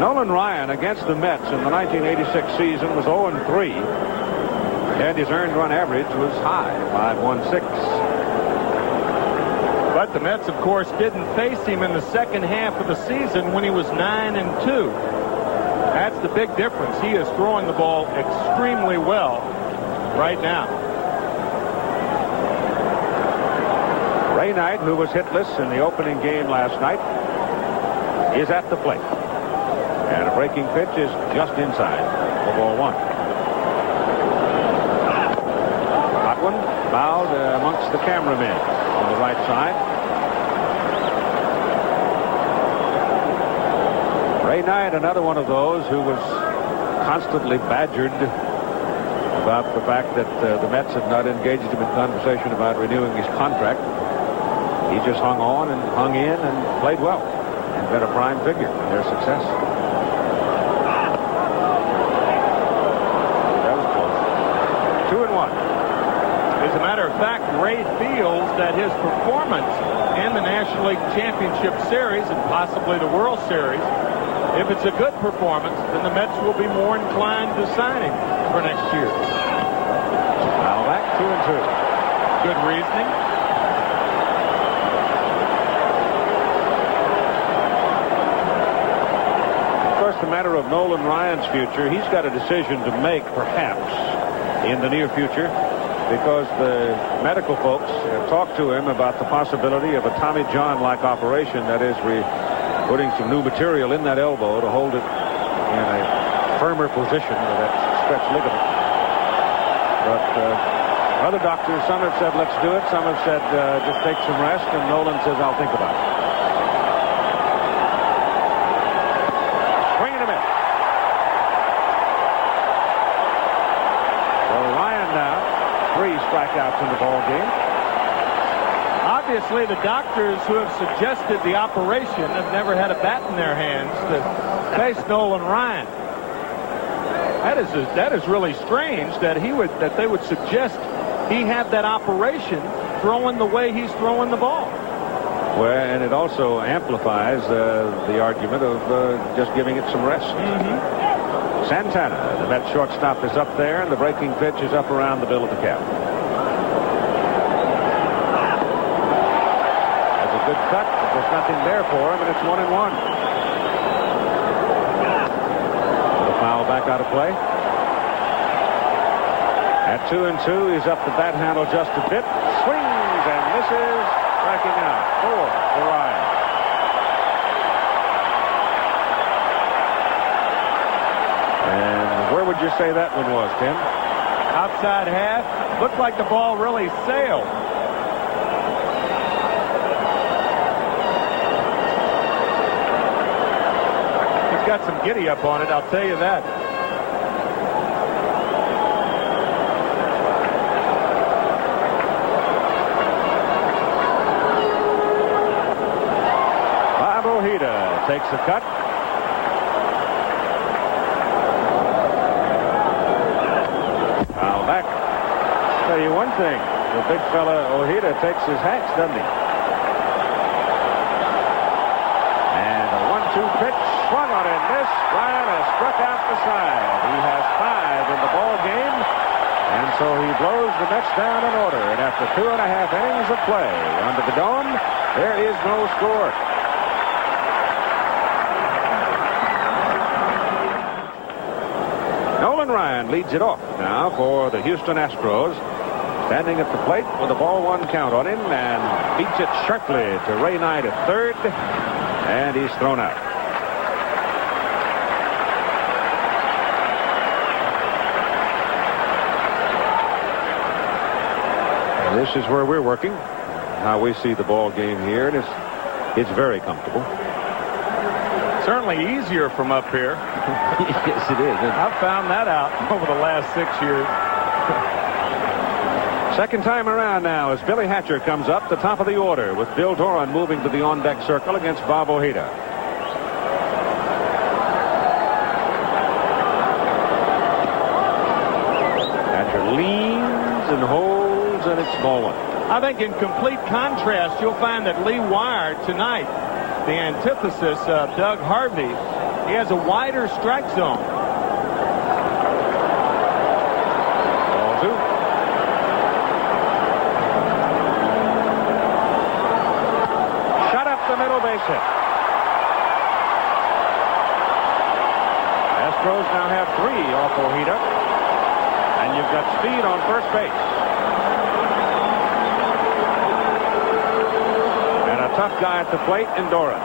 Nolan Ryan against the Mets in the 1986 season was 0-3, and his earned run average was high, 5.16. But the Mets, of course, didn't face him in the second half of the season when he was 9-2. That's the big difference. He is throwing the ball extremely well right now. Ray Knight, who was hitless in the opening game last night, is at the plate. And a breaking pitch is just inside for ball 1. Hot one, fouled amongst the cameramen on the right side. Ray Knight, another one of those who was constantly badgered about the fact that the Mets had not engaged him in conversation about renewing his contract. He just hung on and hung in and played well and been a prime figure in their success. That was close. 2-1. As a matter of fact, Ray feels that his performance in the National League Championship Series and possibly the World Series, if it's a good performance, then the Mets will be more inclined to sign him for next year. Now back 2-2. Good reasoning. Of course, the matter of Nolan Ryan's future, he's got a decision to make, perhaps, in the near future, because the medical folks have talked to him about the possibility of a Tommy John-like operation, that is, putting some new material in that elbow to hold it in a firmer position with that stretched ligament. But other doctors, some have said, let's do it. Some have said, just take some rest. And Nolan says, I'll think about it. Swing and a miss. So Ryan now, 3 strikeouts in the ball game. Obviously, the doctors who have suggested the operation have never had a bat in their hands to face Nolan Ryan. That is really strange that they would suggest he have that operation throwing the way he's throwing the ball. Well, and it also amplifies the argument of just giving it some rest. Santana, the Mets shortstop, is up there, and the breaking pitch is up around the bill of the cap. Good cut, but there's nothing there for him, and it's 1-1. The foul back out of play. At 2-2, he's up the bat handle just a bit. Swings and misses, striking out. 4 for Ryan. And where would you say that one was, Tim? Outside half. Looked like the ball really sailed. Got some giddy up on it, I'll tell you that. Bob Ojeda takes a cut. Foul back. I'll tell you one thing, the big fella Ojeda takes his hacks, doesn't he? And a 1-2 pitch. Swung on and missed. Ryan has struck out the side. He has 5 in the ball game, and so he blows the Mets down in order. And after 2.5 innings of play under the dome, there is no score. Nolan Ryan leads it off now for the Houston Astros, standing at the plate with a ball 1 count on him, and beats it sharply to Ray Knight at third, and he's thrown out. This is where we're working, how we see the ball game here, and it's very comfortable. Certainly easier from up here. Yes, it is. I've found that out over the last 6 years. Second time around now as Billy Hatcher comes up the top of the order, with Bill Doran moving to the on-deck circle against Bob Ojeda. Hatcher leans and holds, and it's ball 1. I think in complete contrast, you'll find that Lee Wire tonight, the antithesis of Doug Harvey, he has a wider strike zone. Ball 2. Shut up the middle base hit. Astros now have 3 off Ojeda, and you've got speed on first base. Tough guy at the plate in Doran.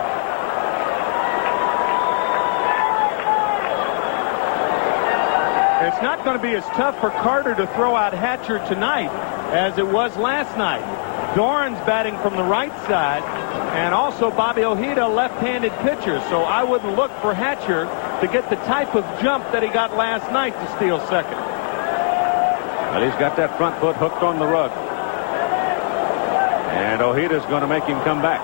It's not going to be as tough for Carter to throw out Hatcher tonight as it was last night. Doran's batting from the right side, and also Bobby Ojeda, left-handed pitcher, so I wouldn't look for Hatcher to get the type of jump that he got last night to steal second. Well, he's got that front foot hooked on the rug. And Ojeda's going to make him come back.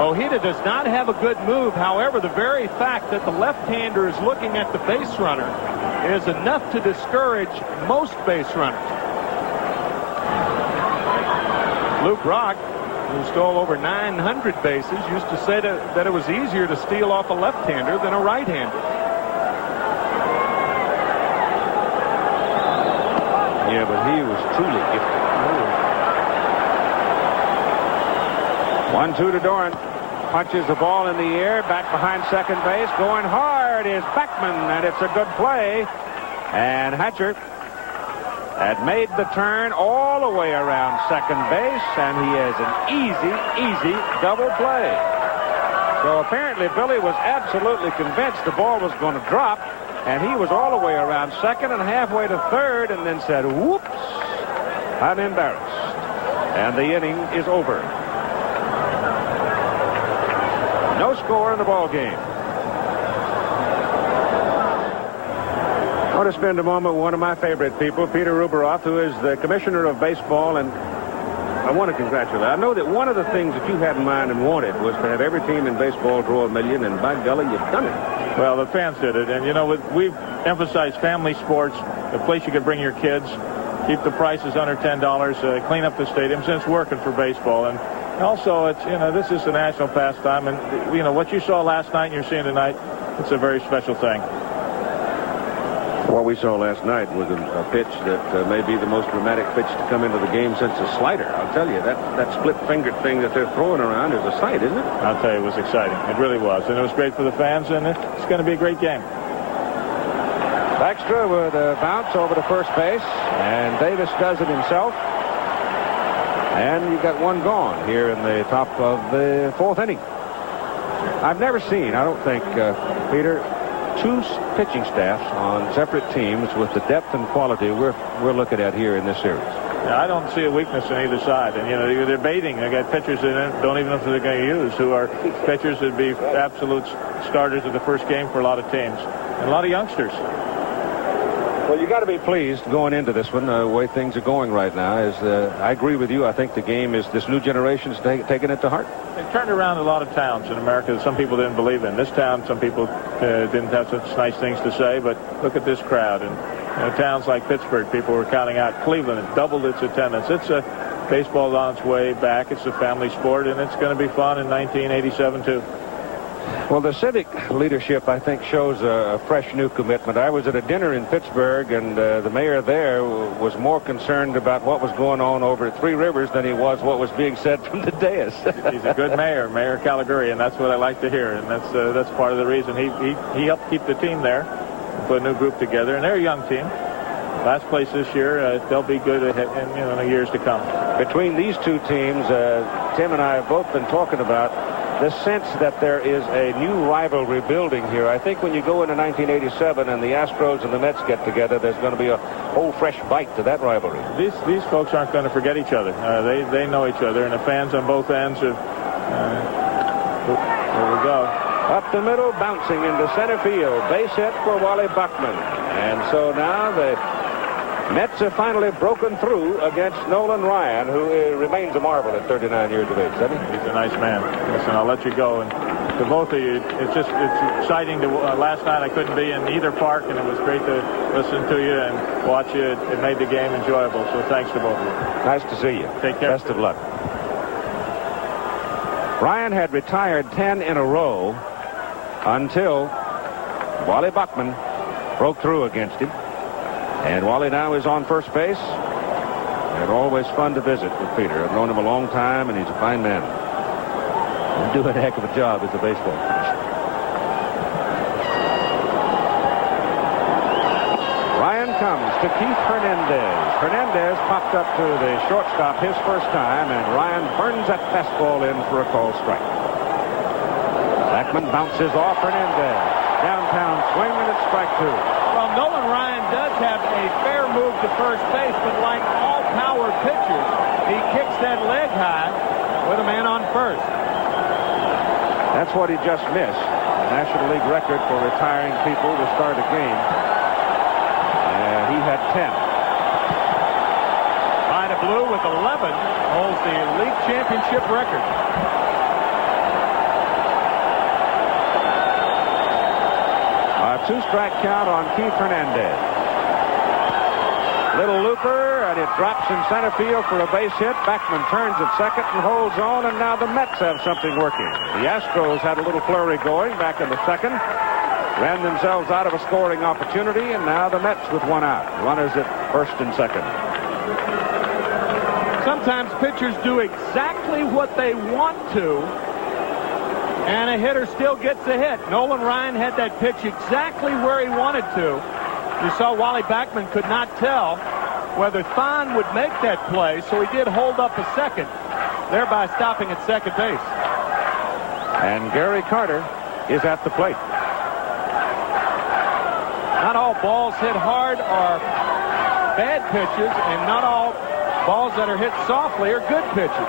Ojeda does not have a good move. However, the very fact that the left-hander is looking at the base runner is enough to discourage most base runners. Luke Rock, who stole over 900 bases, used to say that it was easier to steal off a left-hander than a right-hander. Yeah, but he was truly gifted. 1-2 to Doran. Punches the ball in the air, back behind second base. Going hard is Beckman, and it's a good play. And Hatcher had made the turn all the way around second base, and he has an easy double play. So apparently Billy was absolutely convinced the ball was going to drop, and he was all the way around second and halfway to third, and then said, whoops, I'm embarrassed. And the inning is over. No score in the ball game. I want to spend a moment with one of my favorite people, Peter Ruberoff, who is the commissioner of baseball, and I want to congratulate. I know that one of the things that you had in mind and wanted was to have every team in baseball draw $1 million, and by golly, you've done it. Well, the fans did it, and you know, we've emphasized family sports, a place you could bring your kids, keep the prices under $10, clean up the stadiums, and it's working for baseball. And also, it's, you know, this is a national pastime, and you know what you saw last night and you're seeing tonight, it's a very special thing. What we saw last night was a pitch that may be the most dramatic pitch to come into the game since a slider. I'll tell you, that split-fingered thing that they're throwing around is a sight, isn't it? I'll tell you, it was exciting. It really was, and it was great for the fans, and it's going to be a great game. Backstra with a bounce over to first base, and Davis does it himself. And you've got one gone here in the top of the fourth inning. I've never seen, I don't think, Peter, two pitching staffs on separate teams with the depth and quality we're looking at here in this series. Yeah, I don't see a weakness in either side. And, you know, they're debating. They got pitchers in it, don't even know if they're going to use, who are pitchers that would be absolute starters of the first game for a lot of teams. And a lot of youngsters. Well, you got to be pleased going into this one, the way things are going right now. I agree with you. I think the game is, this new generation is taking it to heart. They turned around a lot of towns in America that some people didn't believe in. This town, some people didn't have such nice things to say, but look at this crowd. And you know, towns like Pittsburgh, people were counting out. Cleveland, it doubled its attendance. It's a baseball on its way back. It's a family sport, and it's going to be fun in 1987, too. Well, the civic leadership, I think, shows a fresh new commitment. I was at a dinner in Pittsburgh, and the mayor there was more concerned about what was going on over at Three Rivers than he was what was being said from the dais. He's a good mayor, Mayor Caligari, and that's what I like to hear. And that's part of the reason he helped keep the team there, and put a new group together. And they're a young team. Last place this year, they'll be good ahead in the years to come. Between these two teams, Tim and I have both been talking about the sense that there is a new rivalry building here. I think when you go into 1987 and the Astros and the Mets get together, there's going to be a whole fresh bite to that rivalry. These folks aren't going to forget each other. They know each other, and the fans on both ends have... there we go. Up the middle, bouncing into center field. Base hit for Wally Buckman. And so now the Mets have finally broken through against Nolan Ryan, who remains a marvel at 39 years of age, doesn't he? He's a nice man. Listen, I'll let you go. And to both of you, it's exciting to... last night I couldn't be in either park, and it was great to listen to you and watch you. It made the game enjoyable, so thanks to both of you. Nice to see you. Take care. Best of luck. Ryan had retired 10 in a row until Wally Buckman broke through against him. And Wally now is on first base. And always fun to visit with Peter. I've known him a long time, and he's a fine man. He's doing a heck of a job as a baseball commissioner. Ryan comes to Keith Hernandez. Hernandez popped up to the shortstop his first time, and Ryan burns that fastball in for a called strike. Blackman bounces off Hernandez. Downtown swing, and it's strike two. Well, Nolan Ryan does have a fair move to first base, but like all power pitchers, he kicks that leg high with a man on first. That's what he just missed. The National League record for retiring people to start a game. And he had 10. Vida Blue with 11 holds the league championship record. A 2-strike count on Keith Hernandez. Little looper, and it drops in center field for a base hit. Backman turns at second and holds on, and now the Mets have something working. The Astros had a little flurry going back in the second, ran themselves out of a scoring opportunity, and now the Mets with one out. Runners at first and second. Sometimes pitchers do exactly what they want to, and a hitter still gets a hit. Nolan Ryan had that pitch exactly where he wanted to. You saw Wally Backman could not tell whether Thon would make that play, so he did hold up a second, thereby stopping at second base. And Gary Carter is at the plate. Not all balls hit hard are bad pitches, and not all balls that are hit softly are good pitches.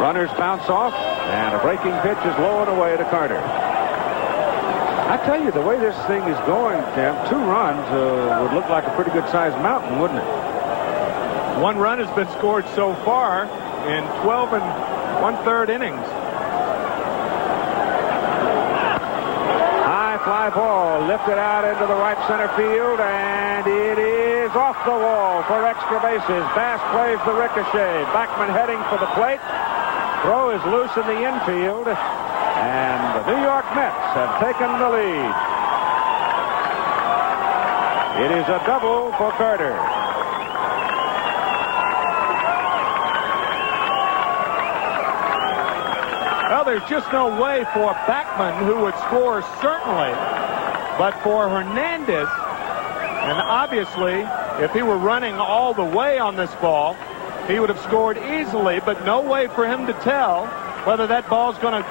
Runners bounce off, and a breaking pitch is low and away to Carter. I tell you, the way this thing is going, Tim, 2 runs would look like a pretty good-sized mountain, wouldn't it? 1 run has been scored so far in 12 1/3 innings. High fly ball lifted out into the right center field, and it is off the wall for extra bases. Bass plays the ricochet. Backman heading for the plate. Throw is loose in the infield, and the New York Mets have taken the lead. It is a double for Carter. Well, there's just no way for Backman, who would score certainly, but for Hernandez, and obviously, if he were running all the way on this ball, he would have scored easily, but no way for him to tell whether that ball's going to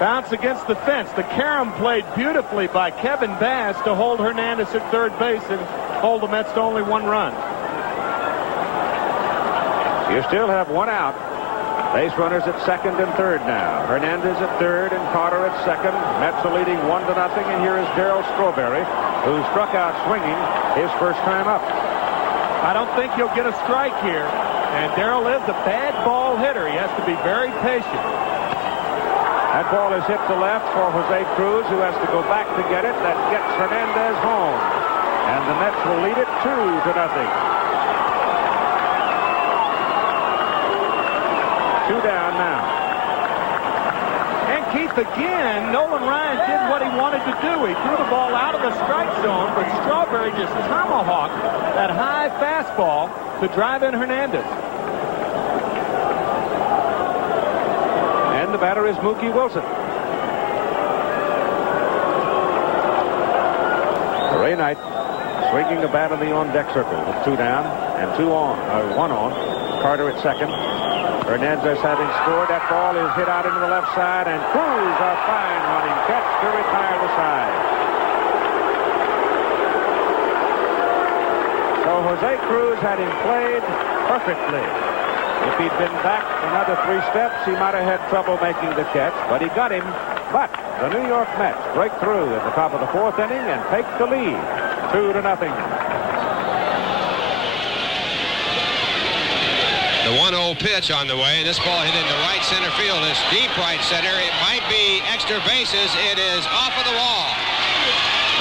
bounce against the fence. The carom played beautifully by Kevin Bass to hold Hernandez at third base and hold the Mets to only 1 run. You still have 1 out. Base runners at second and third now. Hernandez at third and Carter at second. Mets are leading 1-0, and here is Darryl Strawberry, who struck out swinging his first time up. I don't think he'll get a strike here, and Darryl is a bad ball hitter. He has to be very patient. That ball is hit to left for Jose Cruz, who has to go back to get it. That gets Hernandez home, and the Mets will lead it 2-0. 2 down now. And Keith, again, Nolan Ryan did what he wanted to do. He threw the ball out of the strike zone, but Strawberry just tomahawked that high fastball to drive in Hernandez. And the batter is Mookie Wilson. Ray Knight swinging the bat in the on-deck circle with 2 down and 1 on. Carter at second. Hernandez having scored. That ball is hit out into the left side, and Cruz, a fine running catch to retire the side. So Jose Cruz had him played perfectly. If he'd been back another 3 steps, he might have had trouble making the catch, but he got him. But the New York Mets break through at the top of the 4th inning and take the lead, 2-0. The 1-0 pitch on the way. This ball hit into right center field. It's deep right center. It might be extra bases. It is off of the wall.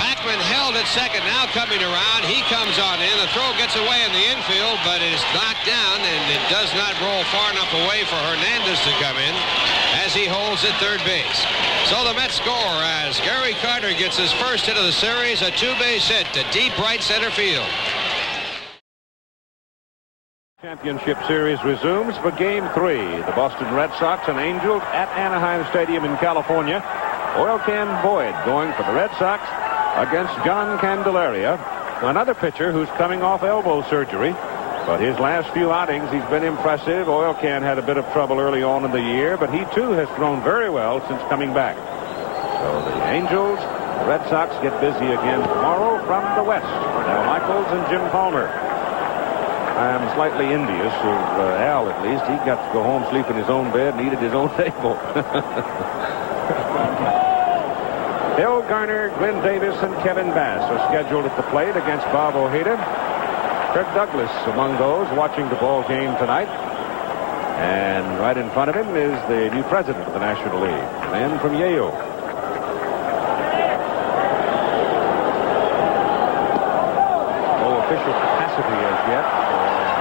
Backman held at second. Now coming around. He comes on in. The throw gets away in the infield, but it is knocked down, and it does not roll far enough away for Hernandez to come in as he holds at third base. So the Mets score as Gary Carter gets his first hit of the series, a 2-base hit to deep right center field. Championship Series resumes for Game 3. The Boston Red Sox and Angels at Anaheim Stadium in California. Oil Can Boyd going for the Red Sox against John Candelaria, another pitcher who's coming off elbow surgery. But his last few outings, he's been impressive. Oil Can had a bit of trouble early on in the year, but he too has thrown very well since coming back. So the Angels, the Red Sox get busy again tomorrow from the West. Now Michaels and Jim Palmer. I'm slightly envious of Al, at least. He got to go home, sleep in his own bed, and eat at his own table. Bill Garner, Glenn Davis, and Kevin Bass are scheduled at the plate against Bob Ojeda. Kirk Douglas among those watching the ball game tonight. And right in front of him is the new president of the National League, a man from Yale. No official capacity as yet.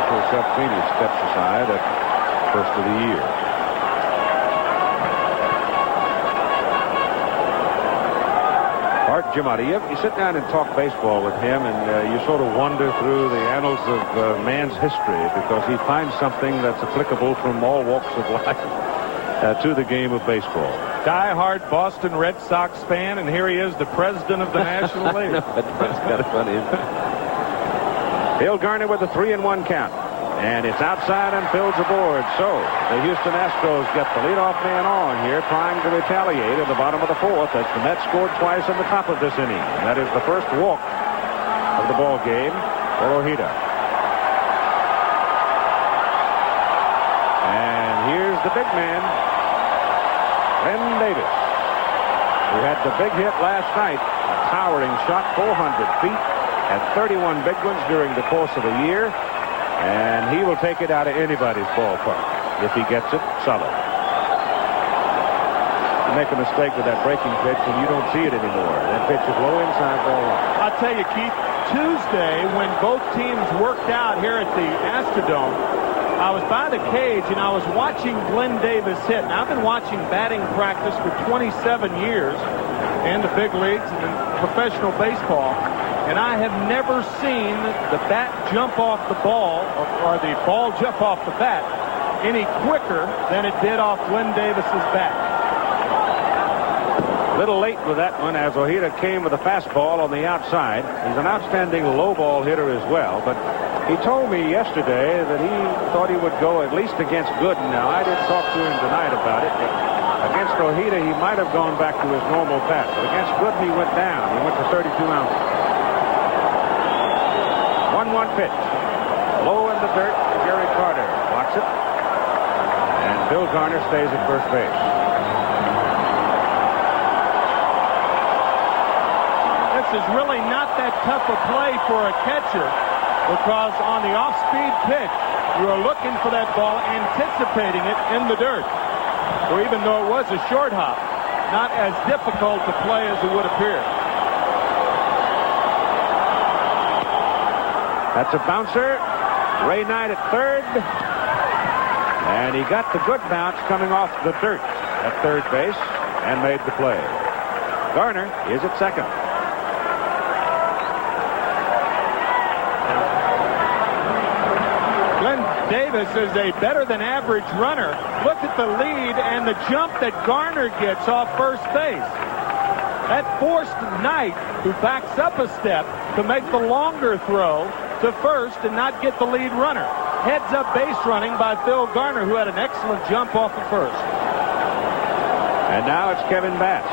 Until Seth Green steps aside at first of the year. Art Giamatti, you sit down and talk baseball with him, and you sort of wander through the annals of man's history, because he finds something that's applicable from all walks of life to the game of baseball. Die-hard Boston Red Sox fan, and here he is, the president of the National League. That's kind of funny, isn't it? Bill Garner with a 3-1 count. And it's outside and Phil's aboard. So the Houston Astros get the leadoff man on here, trying to retaliate in the bottom of the fourth as the Mets scored twice in the top of this inning. And that is the first walk of the ball game for Ojeda. And here's the big man, Glenn Davis, who had the big hit last night, a towering shot, 400 feet, had 31 big ones during the course of a year. And he will take it out of anybody's ballpark if he gets it solid. You make a mistake with that breaking pitch and you don't see it anymore. That pitch is low inside ball one. I'll tell you, Keith, Tuesday when both teams worked out here at the Astrodome, I was by the cage and I was watching Glenn Davis hit. Now, I've been watching batting practice for 27 years in the big leagues and in professional baseball. And I have never seen the bat jump off the ball or the ball jump off the bat any quicker than it did off Glenn Davis's bat. A little late with that one as Ojeda came with a fastball on the outside. He's an outstanding low ball hitter as well, but he told me yesterday that he thought he would go at least against Gooden. Now, I didn't talk to him tonight about it, but against Ojeda he might have gone back to his normal bat, but against Gooden he went down. He went to 32 ounces. 1-1 pitch. Low in the dirt. Gary Carter blocks it. And Bill Garner stays at first base. This is really not that tough a play for a catcher, because on the off-speed pitch, you are looking for that ball, anticipating it in the dirt. So even though it was a short hop, not as difficult to play as it would appear. That's a bouncer. Ray Knight at third. And he got the good bounce coming off the dirt at third base and made the play. Garner is at second. Glenn Davis is a better than average runner. Look at the lead and the jump that Garner gets off first base. That forced Knight, who backs up a step to make the longer throw to first and not get the lead runner. Heads up base running by Phil Garner, who had an excellent jump off of first. And now it's Kevin Bass.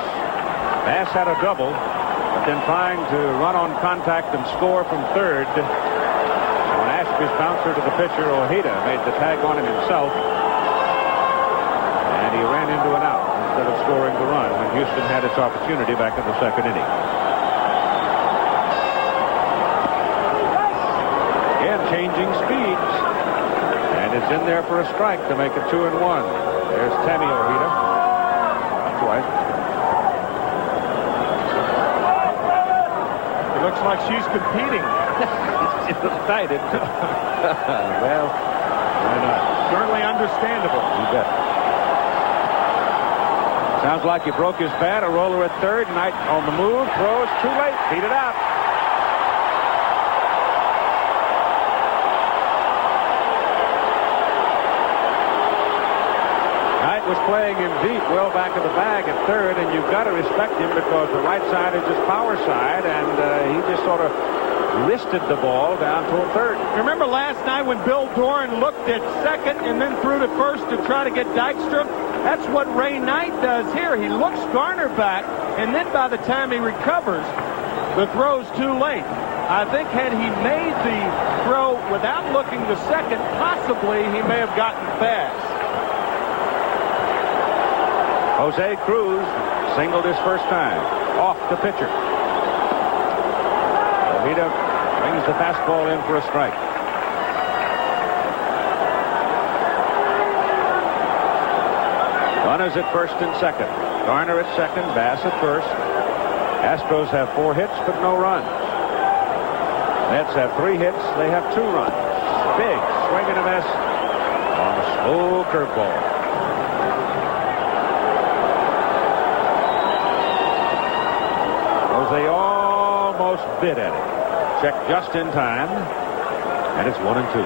Bass had a double, but then trying to run on contact and score from third. When Ashby's bouncer to the pitcher, Ojeda, made the tag on him himself. And he ran into an out instead of scoring the run when Houston had its opportunity back in the second inning. Changing speeds, and it's in there for a strike to make it 2-1. There's Tammy Ojeda. Twice. It looks like she's competing. She's excited. Well, why not? Certainly understandable. You bet. Sounds like he broke his bat. A roller at third. Knight on the move. Throws too late. Beat it out. Was playing him deep, well back of the bag at third, and you've got to respect him because the right side is his power side, and he just sort of wristed the ball down toward third. Remember last night when Bill Doran looked at second and then threw to first to try to get Dykstra? That's what Ray Knight does here. He looks Garner back, and then by the time he recovers, the throw's too late. I think had he made the throw without looking to second, possibly he may have gotten fast. Jose Cruz singled his first time. Off the pitcher. Ojeda brings the fastball in for a strike. Runners at first and second. Garner at second, Bass at first. Astros have 4 hits, but no runs. Mets have 3 hits. They have 2 runs. Big swing and a miss on a slow curveball. Jose almost bit at it. Checked just in time, and it's 1-2.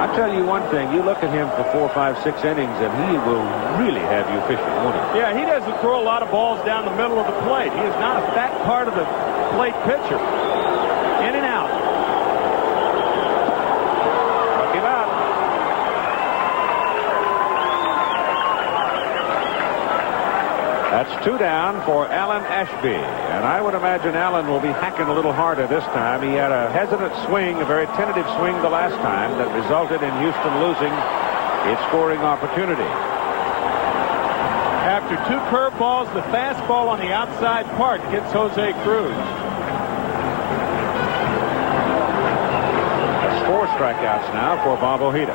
I'll tell you one thing. You look at him for 4, 5, 6 innings, and he will really have you fishing, won't he? Yeah, he doesn't throw a lot of balls down the middle of the plate. He is not a fat part of the plate pitcher. In and out. Struck him out. That's 2 down for Alan Ashby. And I would imagine Alan will be hacking a little harder this time. He had a hesitant swing, a very tentative swing the last time that resulted in Houston losing its scoring opportunity. After 2 curveballs, the fastball on the outside part gets Jose Cruz. That's 4 strikeouts now for Bob Ojeda.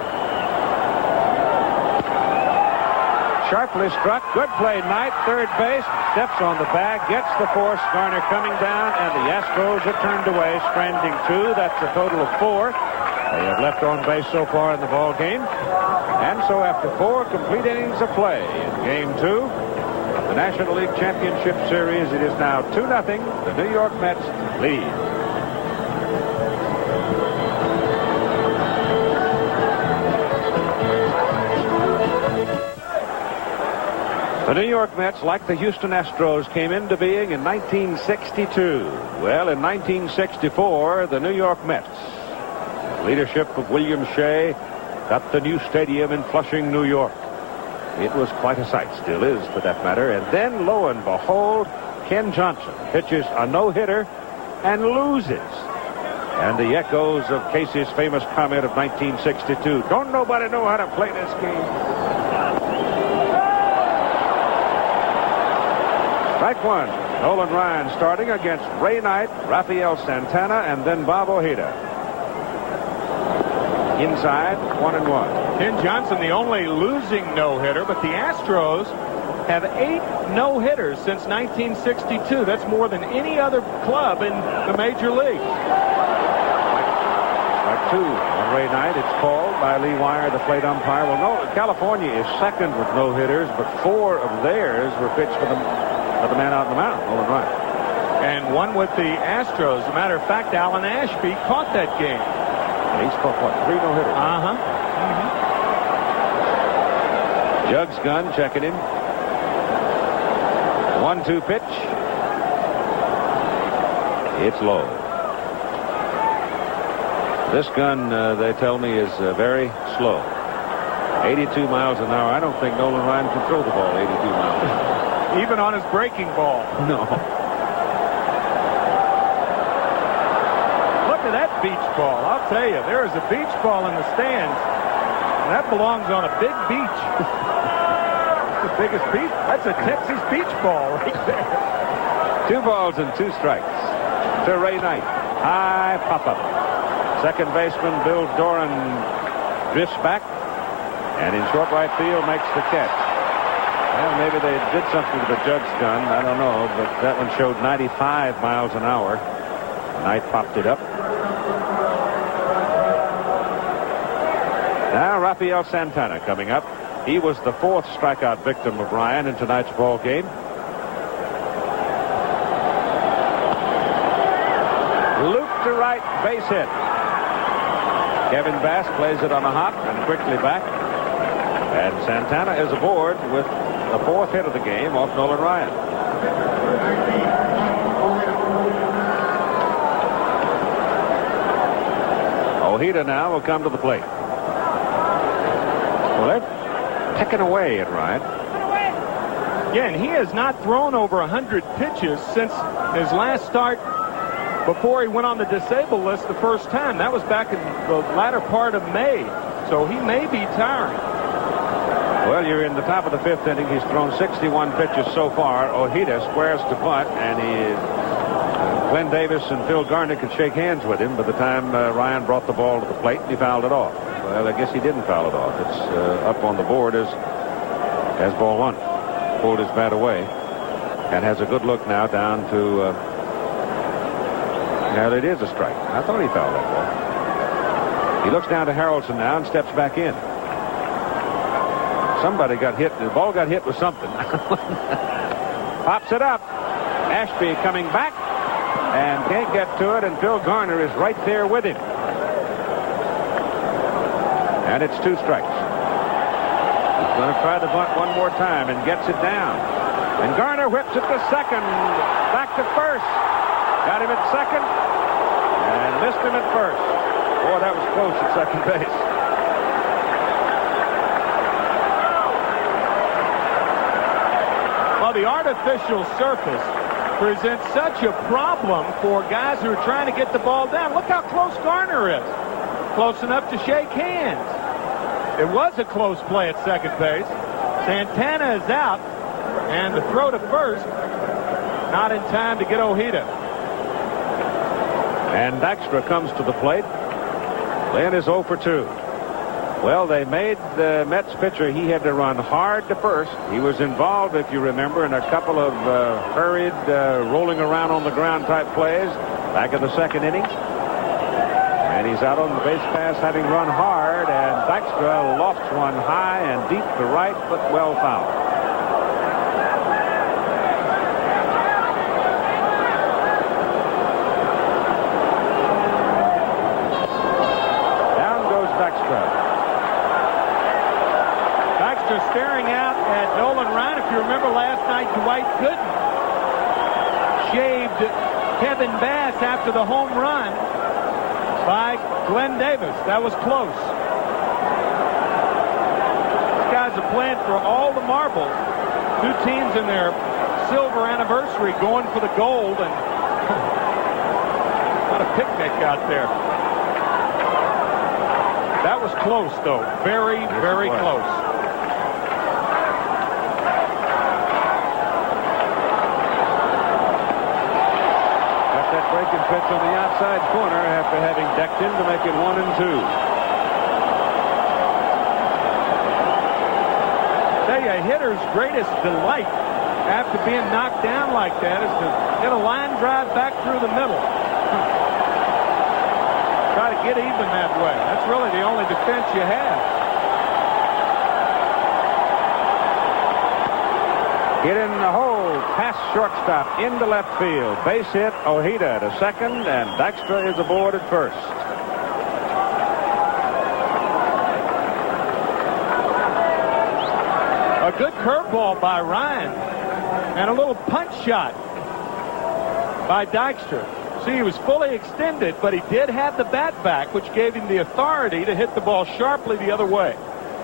Sharply struck. Good play. Knight, third base. Steps on the bag. Gets the force. Garner coming down. And the Astros are turned away. Stranding 2. That's a total of 4. They have left on base so far in the ball game. And so after 4 complete innings of play in Game 2 of the National League Championship Series, it is now 2-0. The New York Mets lead. The New York Mets, like the Houston Astros, came into being in 1962. Well, in 1964, the New York Mets, leadership of William Shea, got the new stadium in Flushing, New York. It was quite a sight, still is for that matter. And then, lo and behold, Ken Johnson pitches a no-hitter and loses. And the echoes of Casey's famous comment of 1962, don't nobody know how to play this game. Strike 1. Nolan Ryan starting against Ray Knight, Rafael Santana, and then Bob Ojeda. Inside, 1-1. Ken Johnson, the only losing no-hitter, but the Astros have 8 no-hitters since 1962. That's more than any other club in the major leagues. Strike 2 on Ray Knight. It's called by Lee Wire, the plate umpire. Well, no, California is second with no-hitters, but 4 of theirs were pitched for the man out in the mound, Nolan Ryan. And 1 with the Astros. As a matter of fact, Alan Ashby caught that game. And he's caught, what, 3 no-hitters? Uh-huh. Jugs gun checking him. 1-2 pitch. It's low. This gun, they tell me, is very slow. 82 miles an hour. I don't think Nolan Ryan can throw the ball 82 miles an hour. Even on his breaking ball. No. Look at that beach ball. I'll tell you, there is a beach ball in the stands, and that belongs on a big beach. That's the biggest beach. That's a Texas beach ball right there. 2 balls and 2 strikes to Ray Knight. High pop-up. Second baseman Bill Doran drifts back, and in short right field makes the catch. Well, maybe they did something to the Jugs gun. I don't know, but that one showed 95 miles an hour. Knight popped it up. Now Rafael Santana coming up. He was the 4th strikeout victim of Ryan in tonight's ball game. Loop to right, base hit. Kevin Bass plays it on a hop and quickly back. And Santana is aboard with the 4th hit of the game off Nolan Ryan. Ojeda now will come to the plate. Well, they're pecking away at Ryan. Again, he has not thrown over 100 pitches since his last start before he went on the disabled list the first time. That was back in the latter part of May. So he may be tiring. Well, you're in the top of the 5th inning. He's thrown 61 pitches so far. Ojeda squares to bunt, and Glenn Davis and Phil Garner could shake hands with him by the time Ryan brought the ball to the plate, and he fouled it off. Well, I guess he didn't foul it off. It's up on the board as ball 1. Pulled his bat away and has a good look now down to now it is a strike. I thought he fouled that ball. He looks down to Harrelson now and steps back in. Somebody got hit. The ball got hit with something. Pops it up. Ashby coming back and can't get to it, and Phil Garner is right there with him. And it's 2 strikes. He's going to try the bunt one more time and gets it down. And Garner whips it to second. Back to first. Got him at second and missed him at first. Boy, that was close at second base. Well, the artificial surface presents such a problem for guys who are trying to get the ball down. Look how close Garner is. Close enough to shake hands. It was a close play at second base. Santana is out, and the throw to first, not in time to get Ojeda. And Dykstra comes to the plate. Lynn is 0 for 2. Well, they made the Mets pitcher. He had to run hard to first. He was involved, if you remember, in a couple of hurried, rolling around on the ground type plays back in the 2nd inning. And he's out on the base pass having run hard, and Dykstra lofts one high and deep to right, but well fouled. Down goes Dykstra. Dykstra staring out at Nolan Ryan. If you remember last night, Dwight Gooden shaved Kevin Bass after the home run by Glenn Davis. That was close. These guys are playing for all the marbles. 2 teams in their silver anniversary going for the gold, and what a picnic out there. That was close, though. Very, very close. Breaking pitch on the outside corner after having decked in to make it 1 and 2. Tell you, a hitter's greatest delight after being knocked down like that is to get a line drive back through the middle. Try to get even that way. That's really the only defense you have. Hit in the hole. Past shortstop into left field. Base hit. Ojeda to second, and Dykstra is aboard at first. A good curveball by Ryan, and a little punch shot by Dykstra. See, he was fully extended, but he did have the bat back, which gave him the authority to hit the ball sharply the other way.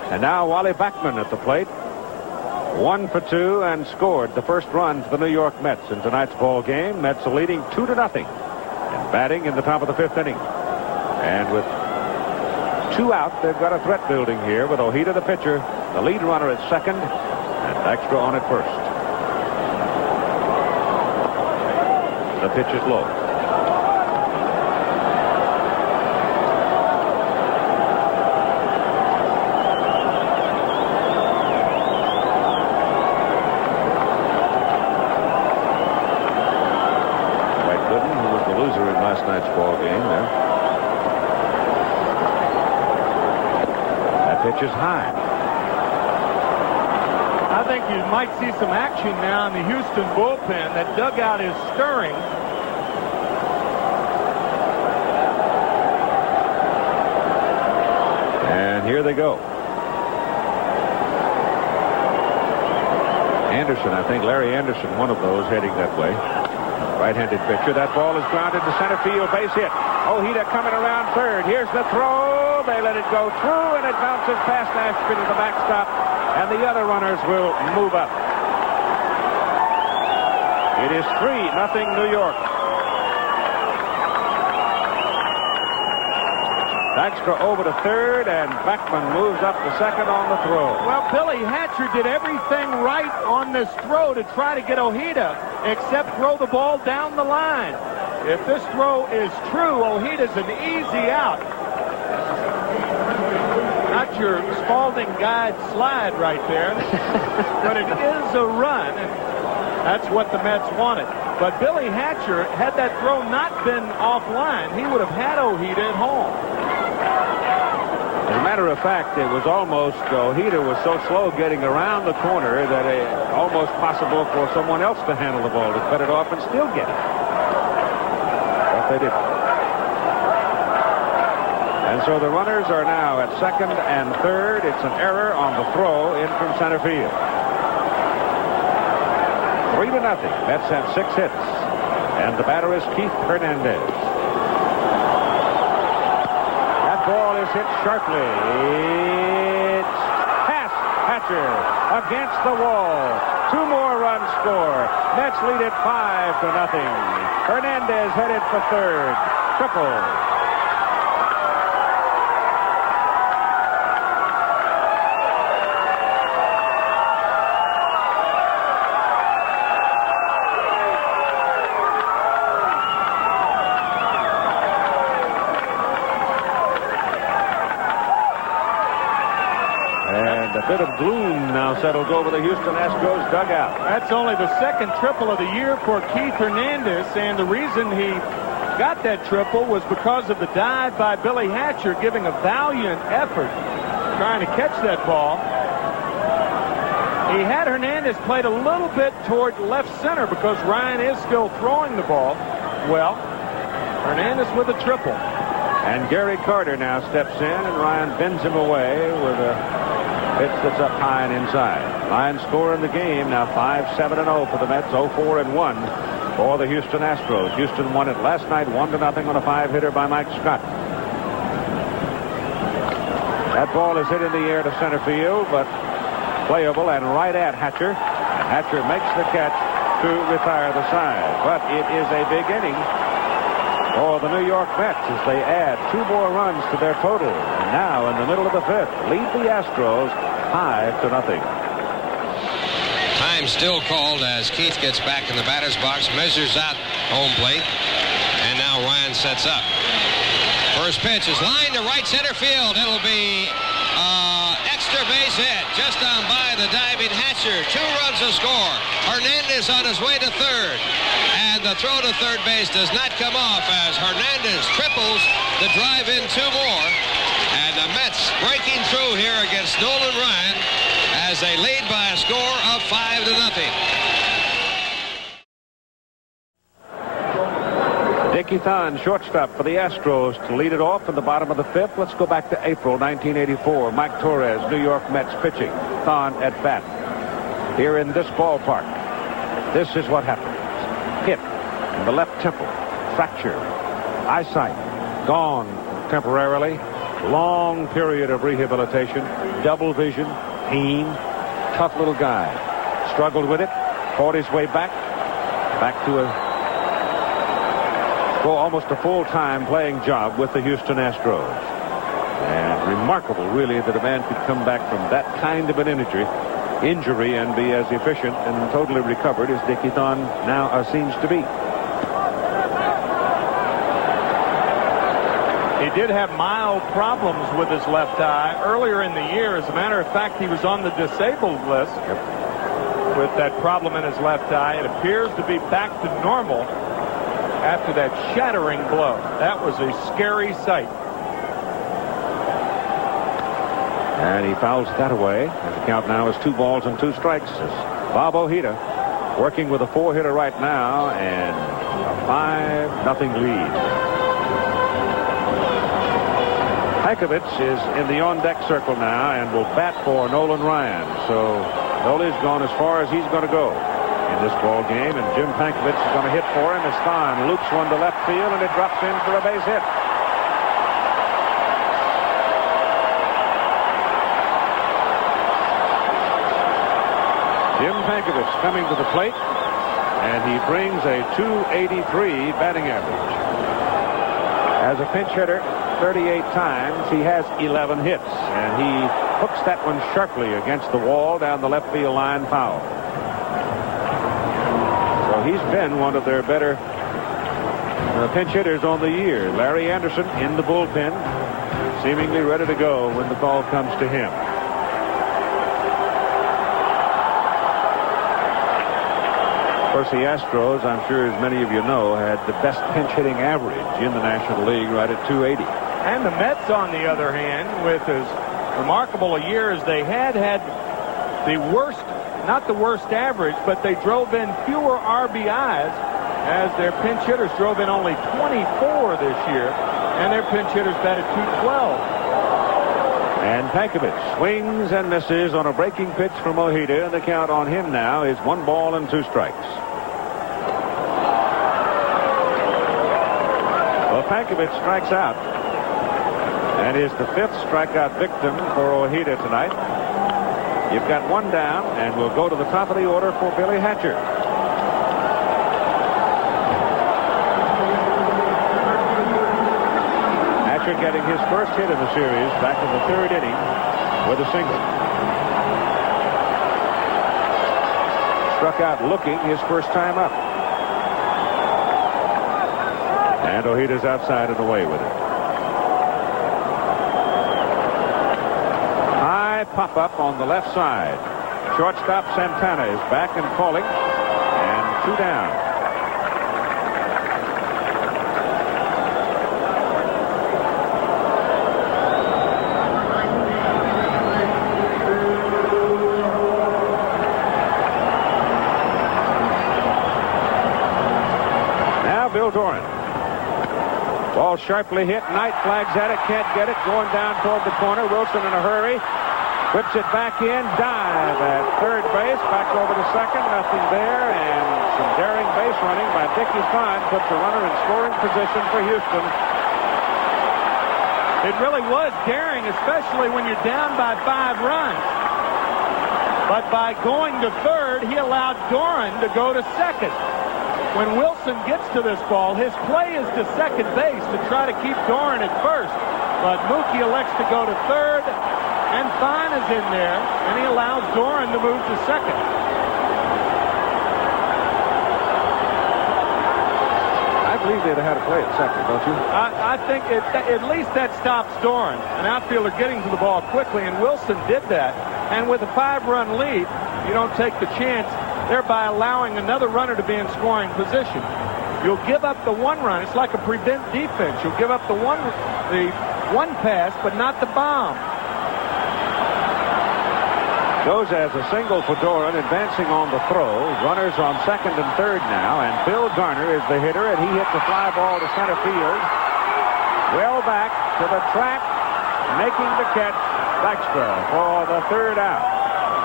And now Wally Backman at the plate. 1 for 2 and scored the first run to the New York Mets in tonight's ball game. Mets are leading 2-0 and batting in the top of the 5th inning. And with 2 out, they've got a threat building here with Ojeda the pitcher, the lead runner at second, and Dykstra on at first. The pitch is low. Ball game there. That pitch is high. I think you might see some action now in the Houston bullpen. That dugout is stirring. And here they go. Anderson, I think Larry Anderson, one of those heading that way. Right-handed pitcher. That ball is grounded to center field. Base hit. Ojeda coming around third. Here's the throw. They let it go through, and it bounces past Ashby to the backstop, and the other runners will move up. It is 3-0 New York. Dykstra over to third, and Beckman moves up to second on the throw. Well, Billy Hatcher did everything right on this throw to try to get Ojeda, except throw the ball down the line. If this throw is true, Ojeda's an easy out. Not your Spalding guide slide right there, but it is a run, and that's what the Mets wanted. But Billy Hatcher, had that throw not been offline, he would have had Ojeda at home. As a matter of fact, it was almost, Ojeda was so slow getting around the corner that it almost possible for someone else to handle the ball, to cut it off and still get it. But they didn't. And so the runners are now at second and third. It's an error on the throw in from center field. 3-0. Mets have 6 hits. And the batter is Keith Hernandez. That ball is hit sharply. It's past Hatcher against the wall. 2 more runs score. Mets lead it 5-0. Hernandez headed for third. Triple. A bit of gloom now settles over the Houston Astros dugout. That's only the second triple of the year for Keith Hernandez, and the reason he got that triple was because of the dive by Billy Hatcher, giving a valiant effort trying to catch that ball. He had Hernandez played a little bit toward left center because Ryan is still throwing the ball. Well, Hernandez with a triple. And Gary Carter now steps in, and Ryan bends him away with a pitch that's up high and inside. Ryan score in the game now 5-7-0 for the Mets, 0-4-1 for the Houston Astros. Houston won it last night 1-0 on a 5-hitter by Mike Scott. That ball is hit in the air to center field, but playable and right at Hatcher. And Hatcher makes the catch to retire the side. But it is a big inning for the New York Mets as they add 2 more runs to their total. And now in the middle of the 5th, lead the Astros 5-0. Time still called as Keith gets back in the batter's box, measures out home plate, and now Ryan sets up. First pitch is lined to right center field. It'll be extra base hit just on by the diving Hatcher. 2 runs to score. Hernandez on his way to third. And the throw to third base does not come off as Hernandez triples the drive in 2 more. And the Mets breaking through here against Nolan Ryan as they lead by a score of 5-0. Dickie Thon, shortstop for the Astros, to lead it off in the bottom of the 5th. Let's go back to April 1984. Mike Torres, New York Mets pitching. Thon at bat here in this ballpark. This is what happened. Hit in the left temple, fracture, eyesight gone temporarily, long period of rehabilitation, double vision, pain, tough little guy, struggled with it, fought his way back to almost a full-time playing job with the Houston Astros. And remarkable, really, that a man could come back from that kind of an injury and be as efficient and totally recovered as Dickie Thon now seems to be. He did have mild problems with his left eye earlier in the year. As a matter of fact, he was on the disabled list with that problem in his left eye. It appears to be back to normal after that shattering blow. That was a scary sight. And he fouls that away. And the count now is 2 balls and 2 strikes. As Bob Ojeda working with a 4-hitter right now and a 5-0 lead. Pankovic is in the on-deck circle now and will bat for Nolan Ryan. So Nola's gone as far as he's going to go in this ball game, and Jim Pankovic is going to hit for him as Thon loops one to left field, and it drops in for a base hit. Jim Pankovic coming to the plate. and he brings a .283 batting average. As a pinch hitter, 38 times, he has 11 hits, and he hooks that one sharply against the wall down the left field line foul. So he's been one of their better pinch hitters on the year. Larry Anderson in the bullpen, seemingly ready to go when the call comes to him. Of course, the Astros, I'm sure as many of you know, had the best pinch hitting average in the National League, right at .280. And the Mets, on the other hand, with as remarkable a year as they had the worst, not the worst average, but they drove in fewer RBIs, as their pinch hitters drove in only 24 this year, and their pinch hitters batted .212. And Pankovic swings and misses on a breaking pitch from Ojeda, and the count on him now is 1 ball and 2 strikes. Well, Pankovic strikes out and is the 5th strikeout victim for Ojeda tonight. You've got 1 down, and we'll go to the top of the order for Billy Hatcher. Hatcher getting his first hit in the series back in the 3rd inning with a single. Struck out looking his first time up. And Ojeda's outside and away with it. High pop-up on the left side. Shortstop Santana is back and calling, and 2 down. Bill Doran. Ball sharply hit. Knight flags at it. Can't get it. Going down toward the corner. Wilson in a hurry. Whips it back in. Dive at third base. Back over to second. Nothing there. And some daring base running by Dickie Fine puts a runner in scoring position for Houston. It really was daring, especially when you're down by 5 runs. But by going to third, he allowed Doran to go to second. When Wilson gets to this ball, his play is to second base to try to keep Doran at first. But Mookie elects to go to third, and Fine is in there, and he allows Doran to move to second. I believe they'd have had a play at second, don't you? I think at least that stops Doran. An outfielder getting to the ball quickly, and Wilson did that. And with a 5-run lead, you don't take the chance, thereby allowing another runner to be in scoring position. You'll give up the 1 run. It's like a prevent defense. You'll give up the one pass, but not the bomb. Goes as a single for Doran, advancing on the throw. Runners on second and third now, and Bill Garner is the hitter, and he hits a fly ball to center field. Well back to the track, making the catch, Dykstra for the 3rd out.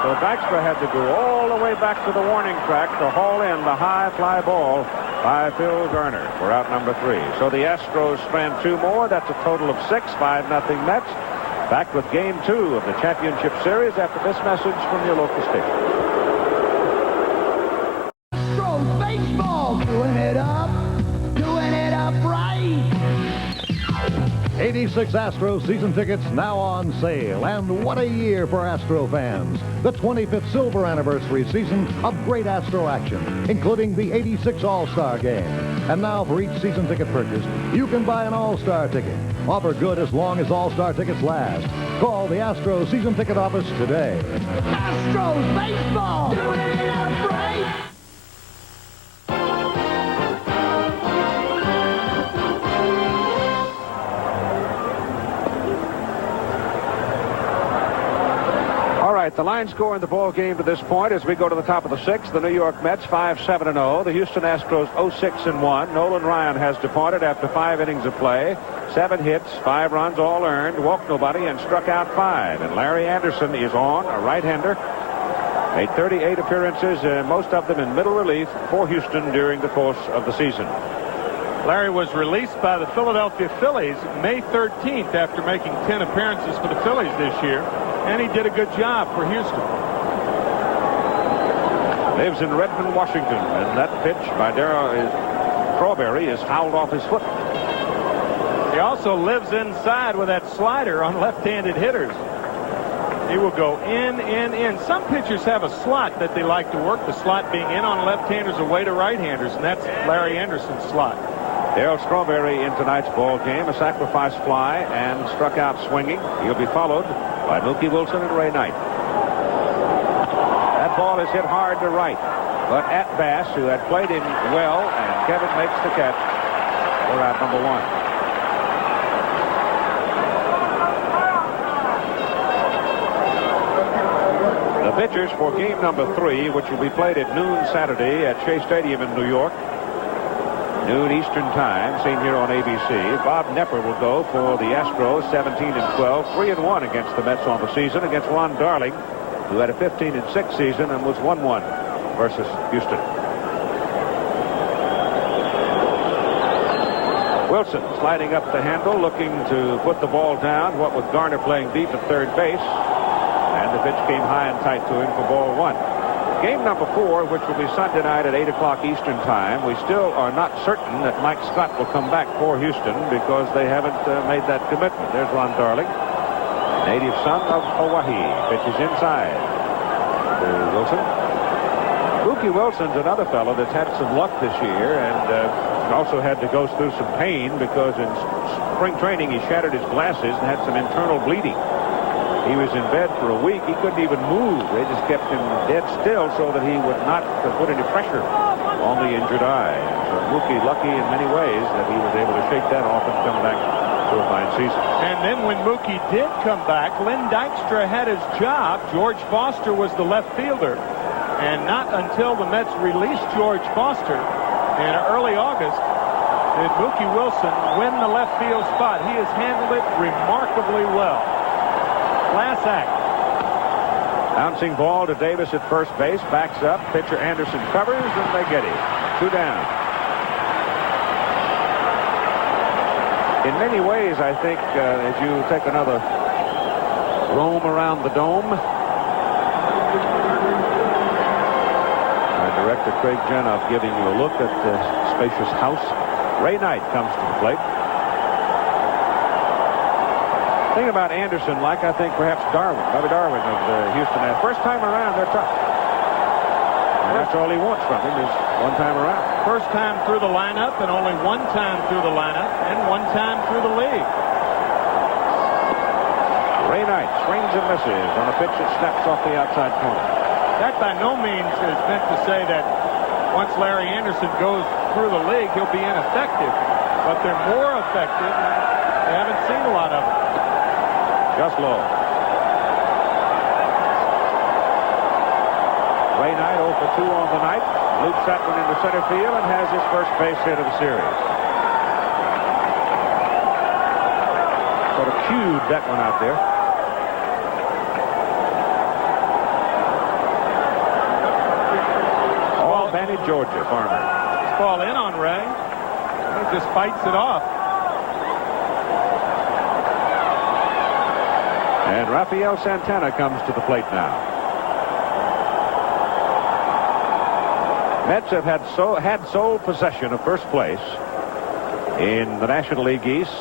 So Dykstra had to go all the way back to the warning track to haul in the high fly ball by Phil Garner for out number 3. So the Astros strand 2 more. That's a total of 6. 5-0 Mets. Back with game 2 of the championship series after this message from your local station. Astros baseball, doing it up right. 86 Astros season tickets now on sale, and what a year for Astro fans. The 25th silver anniversary season of great Astro action, including the 86 All-Star Game. And now for each season ticket purchase, you can buy an All-Star ticket. Offer good as long as All-Star tickets last. Call the Astro season ticket office today. Astros baseball, doing it up right. The line score in the ball game to this point as we go to the top of the 6th. The New York Mets 5-7-0. The Houston Astros 0-6-1. Nolan Ryan has departed after 5 innings of play. 7 hits, 5 runs, all earned. Walked nobody and struck out 5. And Larry Anderson is on, a right-hander. Made 38 appearances, most of them in middle relief for Houston during the course of the season. Larry was released by the Philadelphia Phillies May 13th after making 10 appearances for the Phillies this year. And he did a good job for Houston. lives in Redmond, Washington, and that pitch by Strawberry is fouled off his foot. He also lives inside with that slider on left-handed hitters. He will go in. Some pitchers have a slot that they like to work, the slot being in on left-handers away to right-handers, and that's Larry Anderson's slot. Darryl Strawberry in tonight's ball game, a sacrifice fly and struck out swinging. He'll be followed by Mookie Wilson and Ray Knight. That ball is hit hard to right, but at Bass, who had played him well, and Kevin makes the catch for out number 1. The pitchers for game number 3, which will be played at noon Saturday at Shea Stadium in New York. Noon Eastern Time, seen here on ABC. Bob Knepper will go for the Astros, 17-12, 3-1 against the Mets on the season, against Ron Darling, who had a 15-6 season and was 1-1 versus Houston. Wilson sliding up the handle, looking to put the ball down, what with Garner playing deep at third base. And the pitch came high and tight to him for ball 1. Game number 4, which will be Sunday night at 8 o'clock Eastern Time. We still are not certain that Mike Scott will come back for Houston because they haven't made that commitment. There's Ron Darling, native son of Hawaii. Pitches inside to Wilson. Mookie Wilson's another fellow that's had some luck this year and also had to go through some pain because in spring training he shattered his glasses and had some internal bleeding. He was in bed for a week. He couldn't even move. They just kept him dead still so that he would not put any pressure on the injured eye. So Mookie lucky in many ways that he was able to shake that off and come back to a fine season. And then when Mookie did come back, Lynn Dykstra had his job. George Foster was the left fielder. And not until the Mets released George Foster in early August did Mookie Wilson win the left field spot. He has handled it remarkably well. Class act. Bouncing ball to Davis at first base. Backs up. Pitcher Anderson covers, and they get him. 2 down. In many ways, I think, as you take another roam around the dome, Director Craig Jenoff giving you a look at the spacious house. Ray Knight comes to the plate. Thing about Anderson, like I think perhaps Bobby Darwin of Houston, that first time around they're tough. And that's all he wants from him is one time around. First time through the lineup and only one time through the lineup and one time through the league. Ray Knight swings and misses on a pitch that snaps off the outside corner. That by no means is meant to say that once Larry Anderson goes through the league, he'll be ineffective. But they're more effective. They haven't seen a lot of them. Just low. Ray Knight 0 for 2 on the night. Loops that one into center field and has his first base hit of the series. Sort of cued that one out there. Albany, Georgia, Farmer. This ball in on Ray. He just fights it off. And Rafael Santana comes to the plate now. Mets have had sole possession of first place in the National League East.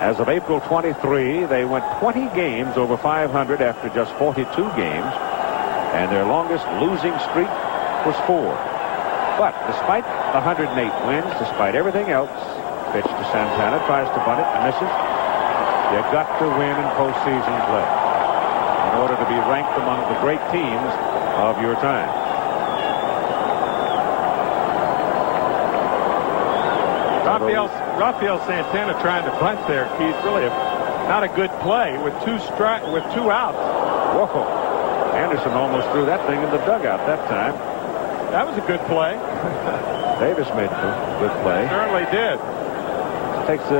As of April 23, they went 20 games over 500 after just 42 games. And their longest losing streak was 4. But despite the 108 wins, despite everything else, pitch to Santana, tries to bunt it and misses. You got to win in postseason play in order to be ranked among the great teams of your time. Rafael Santana trying to bunt there, Keith. Really not a good play with 2 outs. Whoa. Anderson almost threw that thing in the dugout that time. That was a good play. Davis made a good play. Certainly did.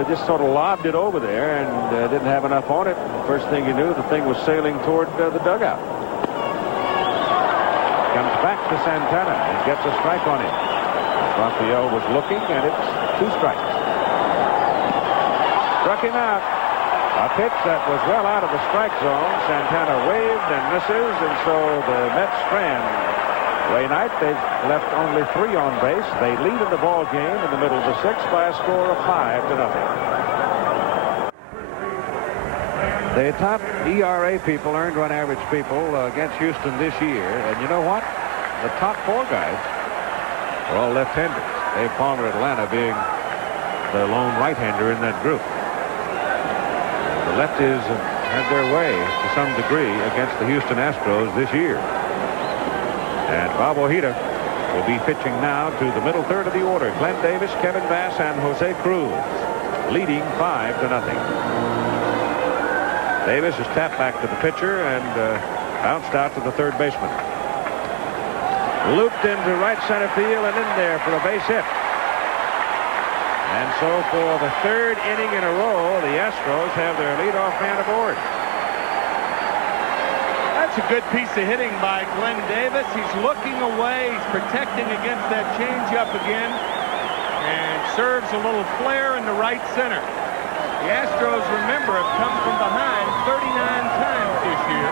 Just sort of lobbed it over there and didn't have enough on it. First thing you knew, the thing was sailing toward the dugout. Comes back to Santana and gets a strike on him. Rafael was looking, and it's 2 strikes. Struck him out. A pitch that was well out of the strike zone. Santana waved and misses, and so the Mets strand Ray Knight, they've left only 3 on base. They lead in the ball game in the middle of the 6th by a score of 5-0. The top ERA people, earned run average people, against Houston this year. And you know what? The top 4 guys are all left-handers. Dave Palmer, Atlanta, being the lone right-hander in that group. The lefties have had their way to some degree against the Houston Astros this year. And Bob Ojeda will be pitching now to the middle third of the order. Glenn Davis, Kevin Bass, and Jose Cruz, leading 5-0. Davis is tapped back to the pitcher and bounced out to the third baseman. Looped into right center field and in there for a base hit. And so for the 3rd inning in a row, the Astros have their leadoff man aboard. That's a good piece of hitting by Glenn Davis. He's looking away. He's protecting against that changeup again. And serves a little flare in the right center. The Astros, remember, have come from behind 39 times this year,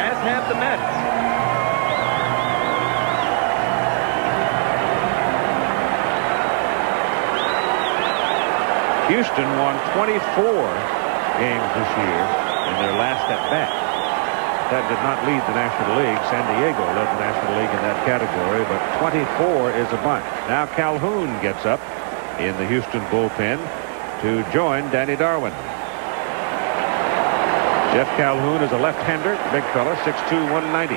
as have the Mets. Houston won 24 games this year in their last at-bat. That did not lead the National League. San Diego led the National League in that category, but 24 is a bunch. Now Calhoun gets up in the Houston bullpen to join Danny Darwin. Jeff Calhoun is a left-hander, big fella, 6'2", 190.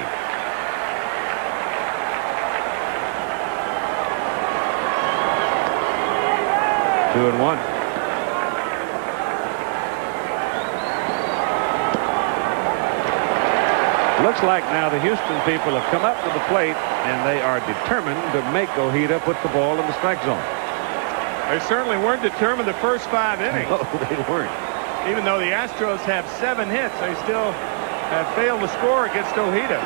Two and one. Looks like now the Houston people have come up to the plate and they are determined to make Ojeda put the ball in the strike zone. They certainly weren't determined the first 5 innings. No, they weren't. Even though the Astros have 7 hits, they still have failed to score against Ojeda.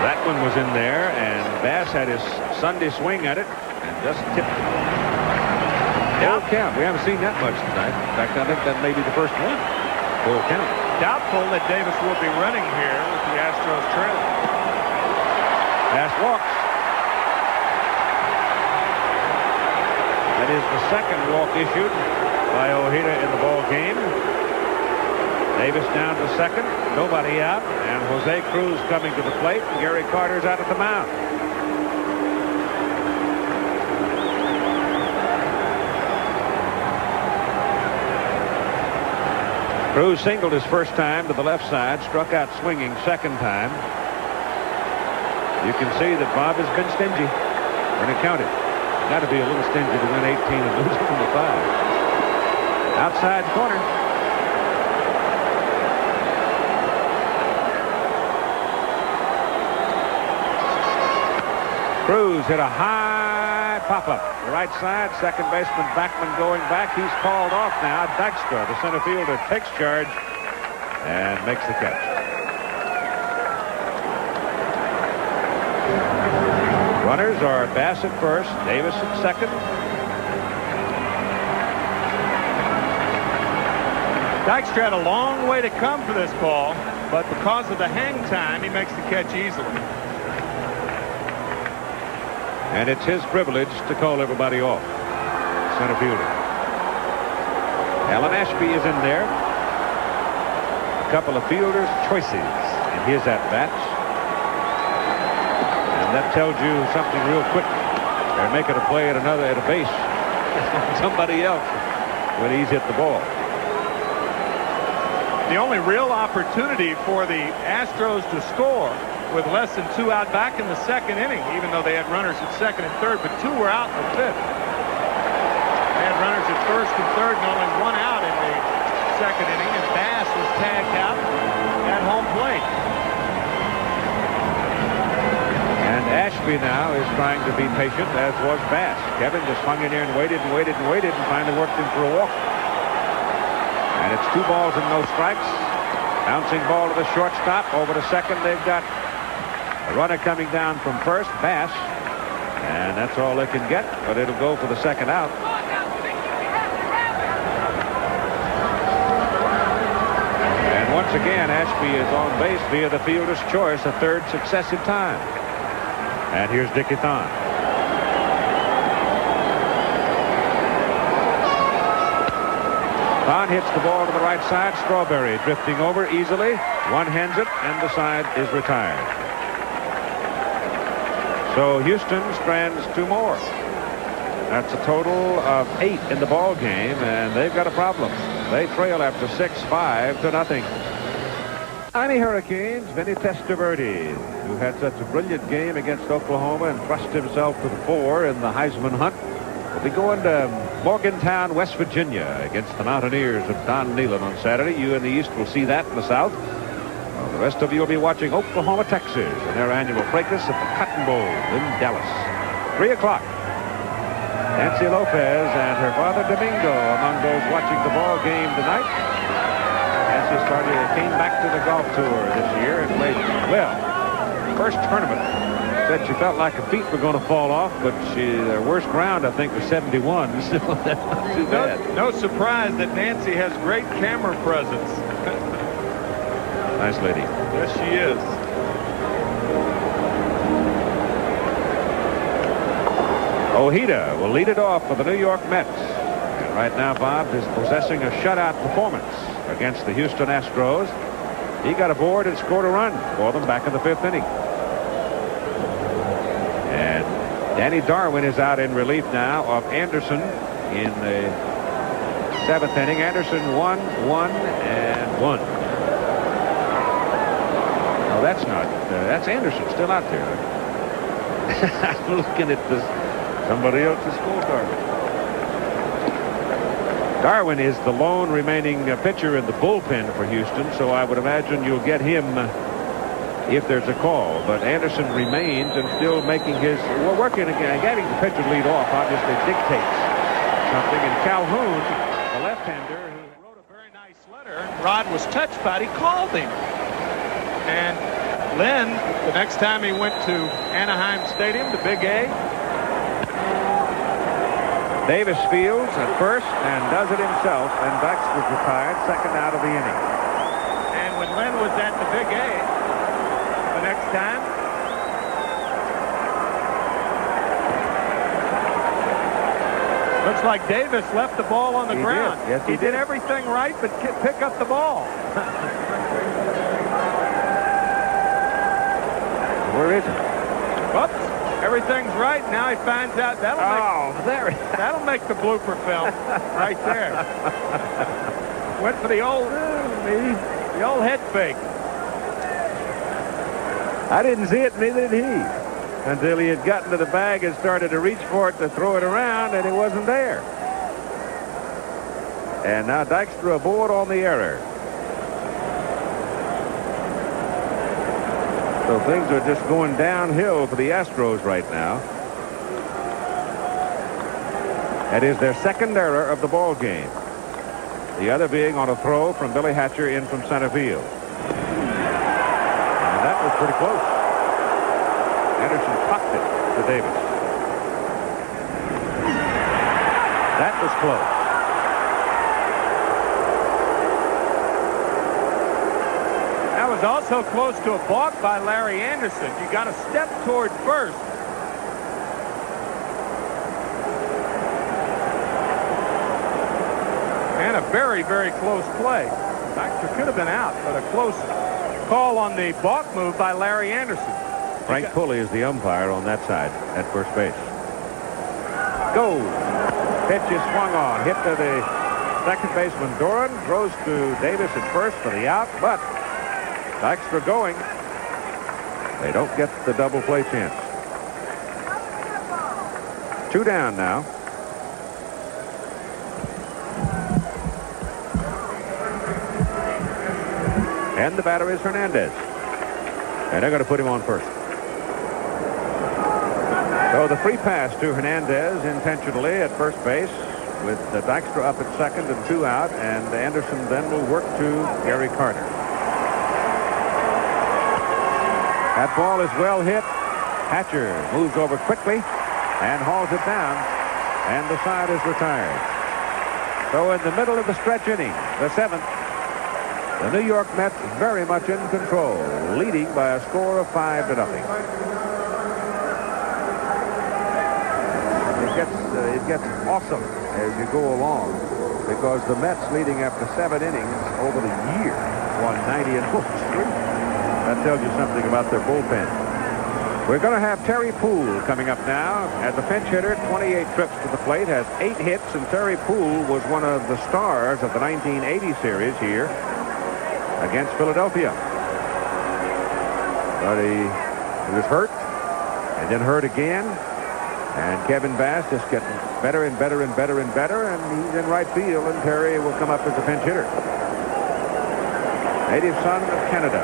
That one was in there, and Bass had his Sunday swing at it and just tipped it. Full count. We haven't seen that much tonight. In fact, I think that may be the first one. Full count. Doubtful that Davis will be running here with the Astros trailing. Bass walks. That is the second walk issued by Ojeda in the ball game. Davis down to second, nobody out, and Jose Cruz coming to the plate, and Gary Carter's out at the mound. Cruz singled his first time to the left side, struck out swinging second time. You can see that Bob has been stingy when it counted. Got to be a little stingy to win 18 and lose from the 5. Outside corner. Cruz hit a high pop-up. Right side, second baseman Backman going back. He's called off now. Dykstra, the center fielder, takes charge and makes the catch. Runners are Bass at first, Davis at second. Dykstra had a long way to come for this ball, but because of the hang time, he makes the catch easily. And it's his privilege to call everybody off. Center fielder. Alan Ashby is in there. A couple of fielders' choices in his at-bats. And that tells you something real quick. They're making a play at a base. Somebody else when he's hit the ball. The only real opportunity for the Astros to score with less than 2 out back in the second inning, even though they had runners at second and third, but 2 were out in the 5th. They had runners at first and third and only 1 out in the second inning, and Bass was tagged out at home plate. And Ashby now is trying to be patient, as was Bass. Kevin just hung in there and waited and waited and waited and finally worked him for a walk. And it's 2 balls and no strikes. Bouncing ball to the shortstop. Over to second. They've got a runner coming down from first, Bass. And that's all they can get, but it'll go for the second out. And once again, Ashby is on base via the fielder's choice a third successive time. And here's Dickie Thon. Thon hits the ball to the right side. Strawberry drifting over easily. One-hands it, and the side is retired. So Houston strands 2 more. That's a total of 8 in the ball game, and they've got a problem. They trail after 6-5 to nothing. Miami Hurricanes, Vinny Testaverde, who had such a brilliant game against Oklahoma and thrust himself to the fore in the Heisman hunt, will be going to Morgantown, West Virginia, against the Mountaineers of Don Nehlen on Saturday. You in the East will see that in the South. Well, the rest of you will be watching Oklahoma, Texas, in their annual fracas at the Cotton Bowl in Dallas. 3 o'clock. Nancy Lopez and her father Domingo among those watching the ball game tonight. Nancy came back to the golf tour this year and played well. First tournament. Said she felt like her feet were going to fall off, but her worst round, I think, was 71. So that's not too bad. No surprise that Nancy has great camera presence. Nice lady. Yes, she is. Ojeda will lead it off for the New York Mets. And right now, Bob is possessing a shutout performance against the Houston Astros. He got aboard and scored a run for them back in the 5th inning. And Danny Darwin is out in relief now of Anderson in the 7th inning. Anderson 1, 1, and 1. No, that's not. That's Anderson still out there. I'm looking at this. Somebody else's scorecard. Darwin is the lone remaining pitcher in the bullpen for Houston, so I would imagine you'll get him if there's a call. But Anderson remains and still making his working again. Getting the pitcher lead off obviously dictates something. And Calhoun, the left-hander, who wrote a very nice letter. Rod was touched by it. He called him. And Lynn, the next time he went to Anaheim Stadium, the Big A, Davis fields at first and does it himself, and Dykes was retired, second out of the inning. And when Lynn was at the Big A the next time, looks like Davis left the ball on the ground. Yes, he did everything right but pick up the ball. Where is it? Whoops. Everything's right. Now he finds out that'll make the blooper film right there. Went for the old head fake. I didn't see it, neither did he, until he had gotten to the bag and started to reach for it to throw it around, and it wasn't there. And now Dykstra aboard on the error. So things are just going downhill for the Astros right now. That is their second error of the ball game. The other being on a throw from Billy Hatcher in from center field. And that was pretty close. Anderson popped it to Davis. That was close. Was also close to a balk by Larry Anderson. You got to step toward first. And a very, very close play. Baxter could have been out, but a close call on the balk move by Larry Anderson. Frank Pulley is the umpire on that side at first base. Goes. Pitch is swung on. Hit to the second baseman Doran. Throws to Davis at first for the out, but Dykstra going. They don't get the double play chance. 2 down now. And the batter is Hernandez. And they're going to put him on first. So the free pass to Hernandez intentionally at first base with Dykstra up at second and 2 out. And Anderson then will work to Gary Carter. That ball is well hit. Hatcher moves over quickly and hauls it down, and the side is retired. So in the middle of the stretch inning, the 7th, The New York Mets very much in control, leading by a score of 5-0. It gets awesome as you go along, because the Mets, leading after 7 innings over the year, won 90-0 streak. That tells you something about their bullpen. We're going to have Terry Poole coming up now as a pinch hitter. 28 trips to the plate, has 8 hits, and Terry Poole was one of the stars of the 1980 series here against Philadelphia. But he was hurt and then hurt again. And Kevin Bass just getting better and better and better and better, and he's in right field, and Terry will come up as a pinch hitter. Native son of Canada.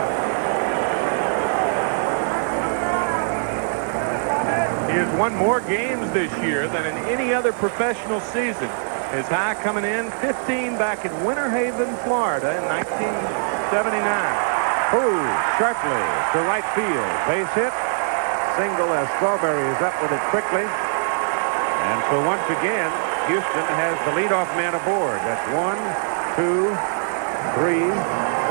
He has won more games this year than in any other professional season. His high coming in 15 back in Winter Haven, Florida in 1979. Poole sharply to right field. Base hit. Single as Strawberry is up with it quickly. And so once again, Houston has the leadoff man aboard. That's 1, 2, 3,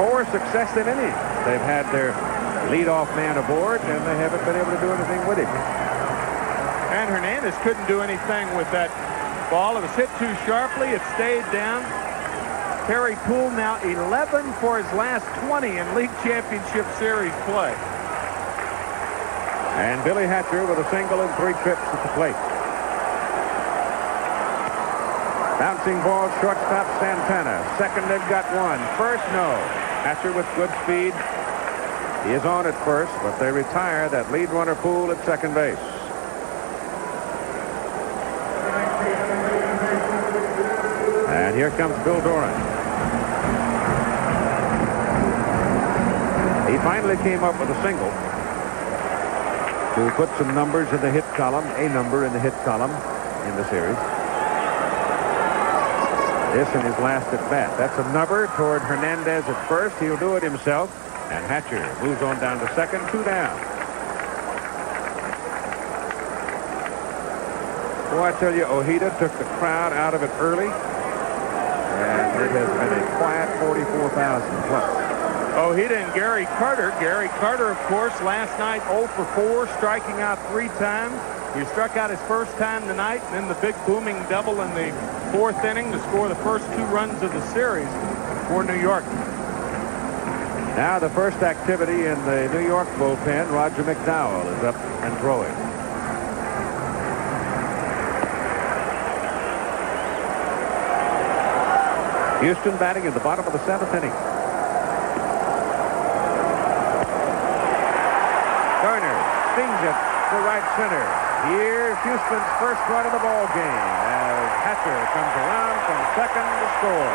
4 successive innings. They've had their leadoff man aboard, and they haven't been able to do anything with him. And Hernandez couldn't do anything with that ball. It was hit too sharply. It stayed down. Terry Poole now 11 for his last 20 in League Championship Series play. And Billy Hatcher with a single and 3 trips at the plate. Bouncing ball, shortstop Santana. Second, they've got 1. First, no. Hatcher with good speed. He is on at first, but they retire that lead runner Poole at second base. And here comes Bill Doran. He finally came up with a single to put some numbers in the hit column, a number in the hit column in the series. This in his last at bat. That's a number toward Hernandez at first. He'll do it himself. And Hatcher moves on down to second, 2 down. Well, I tell you, Ojeda took the crowd out of it early. And it has been a quiet 44,000 plus. Ojeda and Gary Carter. Gary Carter, of course, last night 0 for 4, striking out 3 times. He struck out his first time tonight, and then the big booming double in the 4th inning to score the first 2 runs of the series for New York. Now the first activity in the New York bullpen. Roger McDowell is up and throwing. Houston batting in the bottom of the 7th inning. Garner stings it to right center. Here's Houston's first run of the ball game as Hatcher comes around from second to score.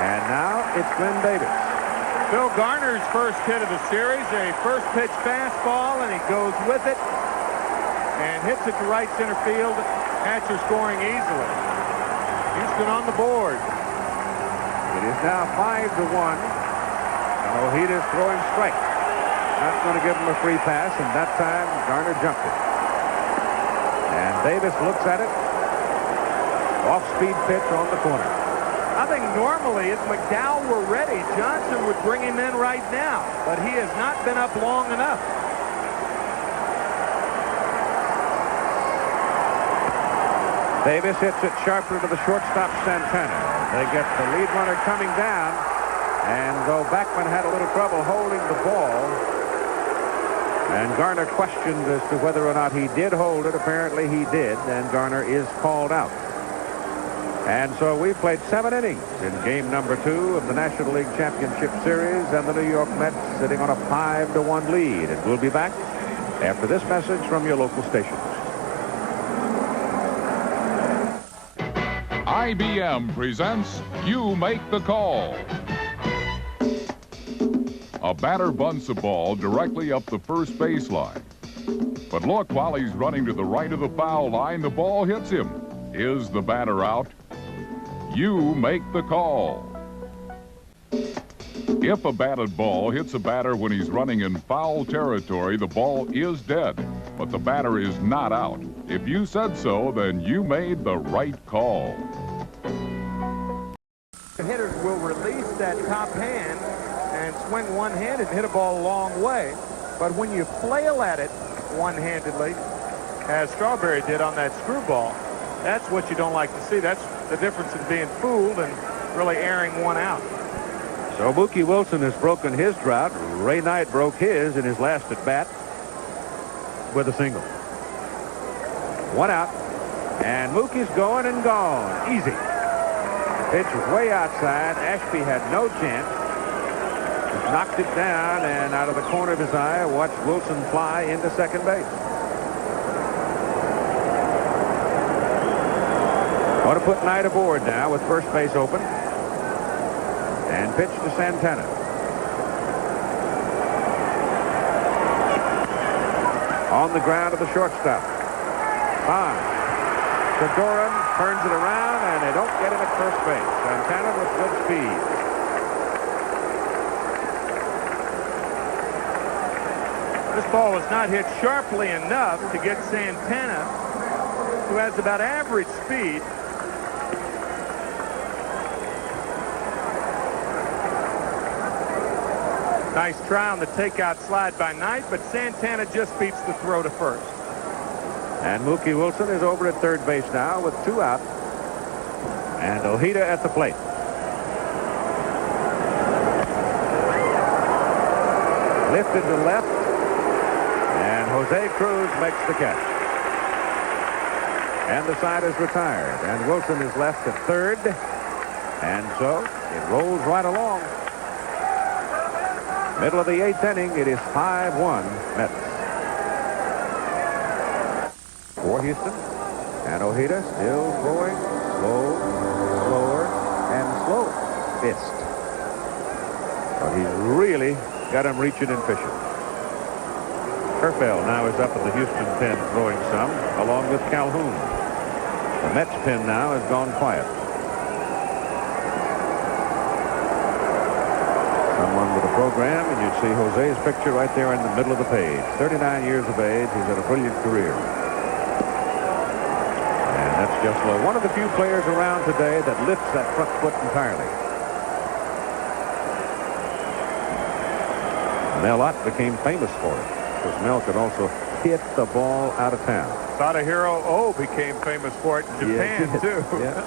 And now it's Glenn Davis. Phil Garner's first hit of the series, a first pitch fastball, and he goes with it and hits it to right center field. Hatcher scoring easily. Houston on the board. It is now 5-1. And Ojeda's throwing strike. Not going to give him a free pass, and that time Garner jumped it. And Davis looks at it. Off-speed pitch on the corner. I think normally if McDowell were ready, Johnson would bring him in right now, but he has not been up long enough. Davis hits it sharply to the shortstop Santana. They get the lead runner coming down, and though Backman had a little trouble holding the ball, and Garner questioned as to whether or not he did hold it, apparently he did, and Garner is called out. And so we've played 7 innings in game number 2 of the National League Championship Series, and the New York Mets sitting on a 5-1 lead. And we'll be back after this message from your local stations. IBM presents You Make the Call. A batter bunts a ball directly up the first baseline. But look, while he's running to the right of the foul line, the ball hits him. Is the batter out? You make the call. If a batted ball hits a batter when he's running in foul territory, the ball is dead, but the batter is not out. If you said so, then you made the right call. The hitters will release that top hand and swing one-handed and hit a ball a long way. But when you flail at it one-handedly, as Strawberry did on that screwball, that's what you don't like to see. That's the difference in being fooled and really airing one out. So Mookie Wilson has broken his drought. Ray Knight broke his in his last at bat with a single. One out, and Mookie's going and gone. Easy. Pitch was way outside. Ashby had no chance. He knocked it down, and out of the corner of his eye, watched Wilson fly into second base. Ought to put Knight aboard now with first base open. And pitch to Santana. On the ground to the shortstop. Fine. Doran turns it around, and they don't get him at first base. Santana with good speed. This ball was not hit sharply enough to get Santana, who has about average speed. Nice try on the takeout slide by Knight, but Santana just beats the throw to first. And Mookie Wilson is over at third base now with two out. And Ojeda at the plate. Lifted to left. And Jose Cruz makes the catch. And the side is retired. And Wilson is left at third. And so it rolls right along. Middle of the eighth inning, it is 5-1 Mets. For Houston. And Ojeda still going slow, slower, and slow. Fist. But he's really got him reaching and fishing. Kerfell now is up in the Houston pen throwing some, along with Calhoun. The Mets pen now has gone quiet. Someone with a program, and you'd see Jose's picture right there in the middle of the page. 39 years of age. He's had a brilliant career. And that's just low. One of the few players around today that lifts that front foot entirely. Mel Ott became famous for it, because Mel could also hit the ball out of town. Tadahiro O became famous for it in Japan, too. Yeah.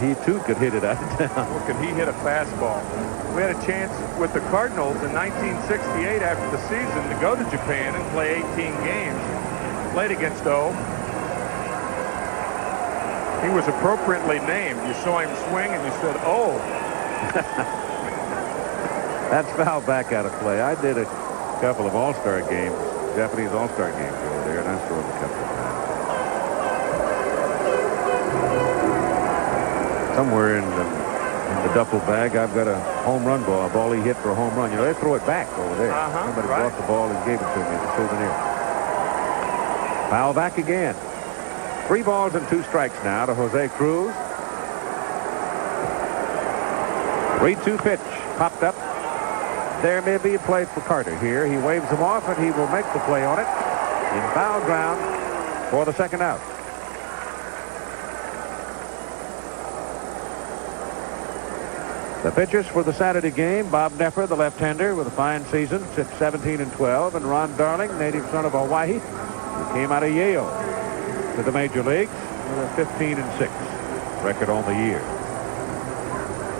He, too, could hit it out of town. Well, could he hit a fastball? We had a chance with the Cardinals in 1968 after the season to go to Japan and play 18 games. Played against O. He was appropriately named. You saw him swing and you said, oh. That's foul back out of play. I did a couple of all-star games, Japanese all-star games over there, and I scored a couple of times. Somewhere in the duffel bag, I've got a home run ball, a ball he hit for a home run. You know, they throw it back over there. Somebody brought the ball and gave it to me as a souvenir. Foul back again. 3 balls and 2 strikes now to Jose Cruz. 3-2 pitch popped up. There may be a play for Carter here. He waves him off, and he will make the play on it in foul ground for the second out. The pitchers for the Saturday game: Bob Neffer, the left-hander, with a fine season, 17-12, and Ron Darling, native son of Hawaii, who came out of Yale to the major leagues with a 15-6 record on the year.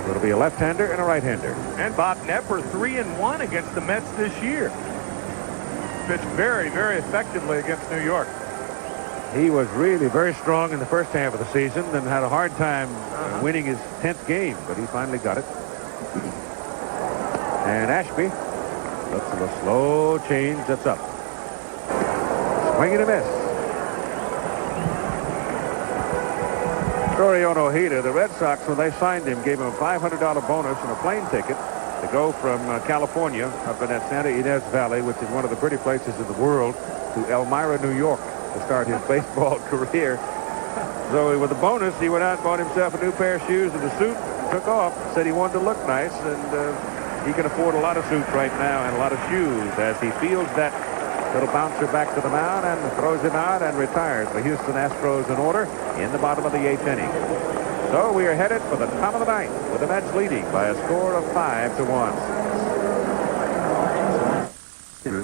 It'll be a left-hander and a right-hander. And Bob Neffer 3-1 against the Mets this year. Pitched very, very effectively against New York. He was really very strong in the first half of the season and had a hard time winning his 10th game, but he finally got it. And Ashby looks at a slow change that's up. Swing and a miss. Story on Ojeda. The Red Sox, when they signed him, gave him a $500 bonus and a plane ticket to go from California up in that Santa Ynez Valley, which is one of the pretty places in the world, to Elmira, New York, to start his baseball career. So with the bonus, he went out and bought himself a new pair of shoes and a suit, and took off. Said he wanted to look nice, and He can afford a lot of suits right now and a lot of shoes as he fields that little bouncer back to the mound and throws him out and retires the Houston Astros in order in the bottom of the 8th inning. So we are headed for the top of the 9th with the Mets leading by a score of 5-1.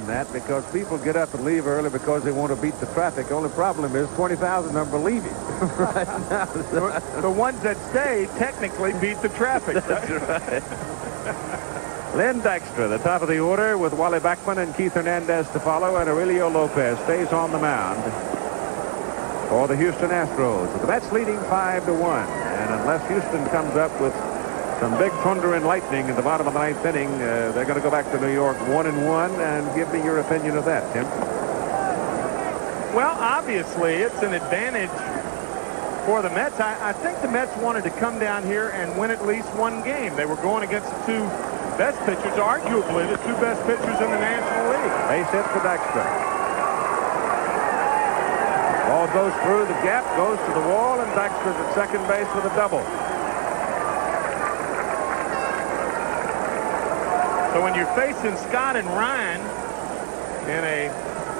That because people get up and leave early because they want to beat the traffic. The only problem is 20,000 of them are leaving right now. The ones that stay technically beat the traffic. That's right. Len Dykstra, the top of the order, with Wally Backman and Keith Hernandez to follow, and Aurelio Lopez stays on the mound for the Houston Astros. The Mets leading 5-1, and unless Houston comes up with some big thunder and lightning in the bottom of the 9th inning, they're going to go back to New York 1-1. And give me your opinion of that, Tim. Well, obviously, it's an advantage for the Mets. I think the Mets wanted to come down here and win at least one game. They were going against the 2 best pitchers, arguably the 2 best pitchers in the National League. Base hit for Dykstra. Ball goes through the gap, goes to the wall, and Dykstra's at second base with a double. So when you're facing Scott and Ryan in a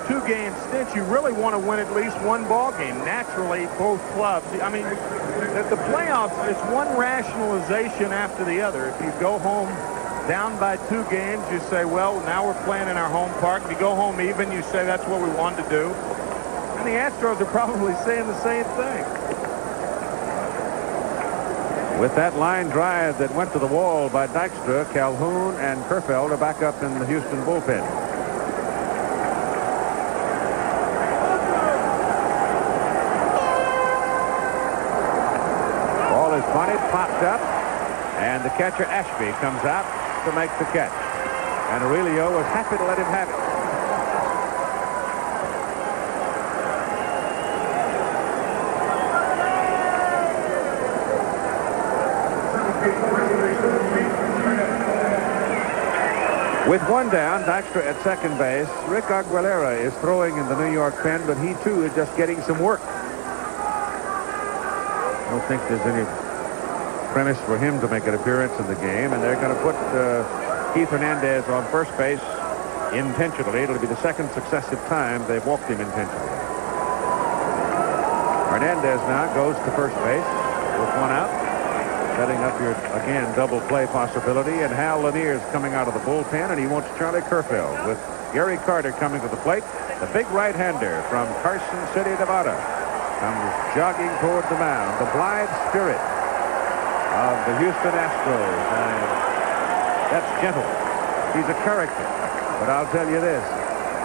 2-game stint, you really want to win at least one ball game. Naturally, both clubs. I mean, the playoffs is one rationalization after the other. If you go home down by 2 games, you say, well, now we're playing in our home park. If you go home even, you say that's what we wanted to do. And the Astros are probably saying the same thing. With that line drive that went to the wall by Dykstra, Calhoun and Kerfeld are back up in the Houston bullpen. Ball is bunted, popped up, and the catcher Ashby comes out to make the catch. And Aurelio was happy to let him have it. With one down, Dykstra at second base. Rick Aguilera is throwing in the New York pen, but he too is just getting some work. I don't think there's any premise for him to make an appearance in the game, and they're going to put Keith Hernandez on first base intentionally. It'll be the 2nd successive time they've walked him intentionally. Hernandez now goes to first base with 1 out. Setting up your, again, double play possibility. And Hal Lanier's coming out of the bullpen, and he wants Charlie Kerfeld with Gary Carter coming to the plate. The big right-hander from Carson City, Nevada, comes jogging toward the mound. The blithe spirit of the Houston Astros. That's gentle. He's a character. But I'll tell you this.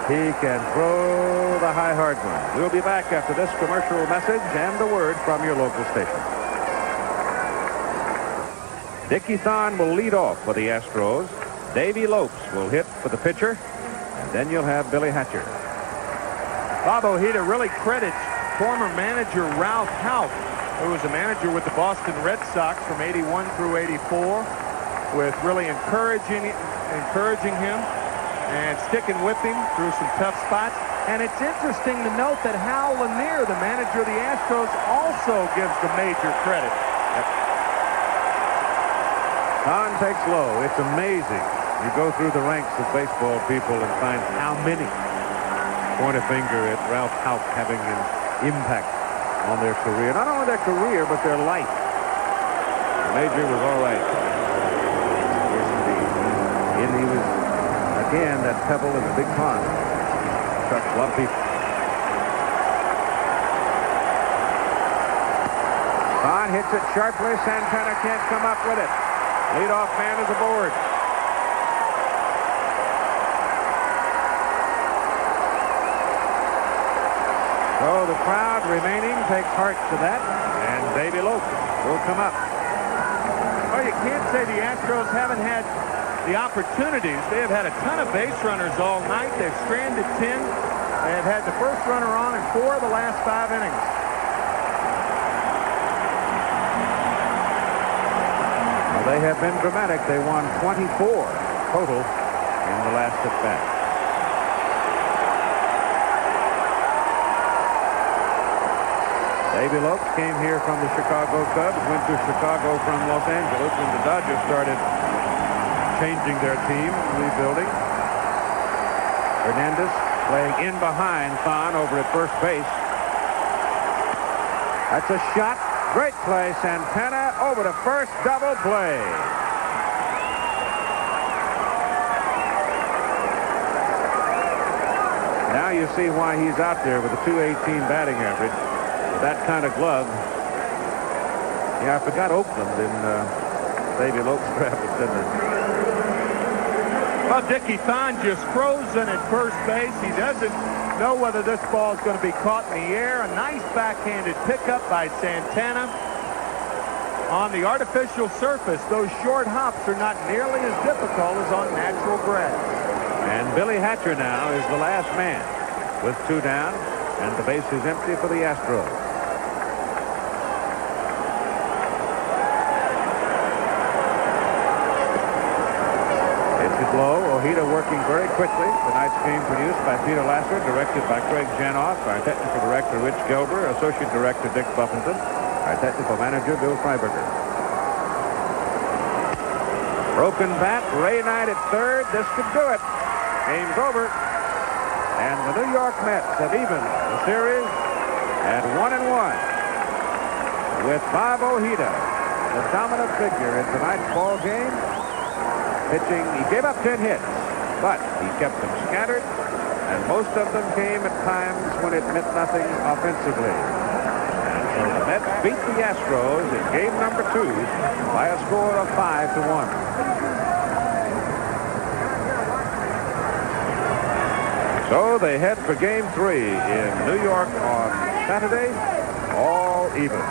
He can throw the high hard one. We'll be back after this commercial message and a word from your local station. Dickie Thon will lead off for the Astros. Davey Lopes will hit for the pitcher. And then you'll have Billy Hatcher. Bob Ojeda really credits former manager Ralph Houck, who was a manager with the Boston Red Sox from '81 through '84, with really encouraging him and sticking with him through some tough spots. And it's interesting to note that Hal Lanier, the manager of the Astros, also gives the major credit. Thon takes low. It's amazing. You go through the ranks of baseball people and find how many point a finger at Ralph Houck having an impact on their career. Not only their career, but their life. The major was all right. Yes, indeed. And he was, again, that pebble in the big pond. Struck a lot of people. Thon hits it sharply. Santana can't come up with it. Leadoff man is aboard. So the crowd remaining takes heart to that, and Davey Lopes will come up. Well, you can't say the Astros haven't had the opportunities. They have had a ton of base runners all night. They've stranded 10. They have had the first runner on in 4 of the last 5 innings. They have been dramatic. They won 24 total in the last at bat. Davey Lopes came here from the Chicago Cubs, went to Chicago from Los Angeles when the Dodgers started changing their team, rebuilding. Hernandez playing in behind Thon over at first base. That's a shot. Great play. Santana over to first. Double play. Now you see why he's out there with a .218 batting average. With that kind of glove. Yeah, I forgot Oakland in Davey Lopes drafted, didn't it? Well, Dickie Thon just frozen at first base. He doesn't know whether this ball is going to be caught in the air. A nice backhanded pickup by Santana. On the artificial surface, those short hops are not nearly as difficult as on natural grass. And Billy Hatcher now is the last man with 2 down, and the base is empty for the Astros. Low. Ojeda working very quickly. Tonight's game produced by Peter Lasser, directed by Craig Janoff, our technical director Rich Gilbert, associate director Dick Buffington, our technical manager Bill Freiberger. Broken bat, Ray Knight at third. This could do it. Game's over. And the New York Mets have evened the series at 1-1 with Bob Ojeda, the dominant figure in tonight's ball game. Pitching, he gave up 10 hits, but he kept them scattered, and most of them came at times when it meant nothing offensively. And so the Mets beat the Astros in game number 2 by a score of 5-1. So they head for game 3 in New York on Saturday, all even.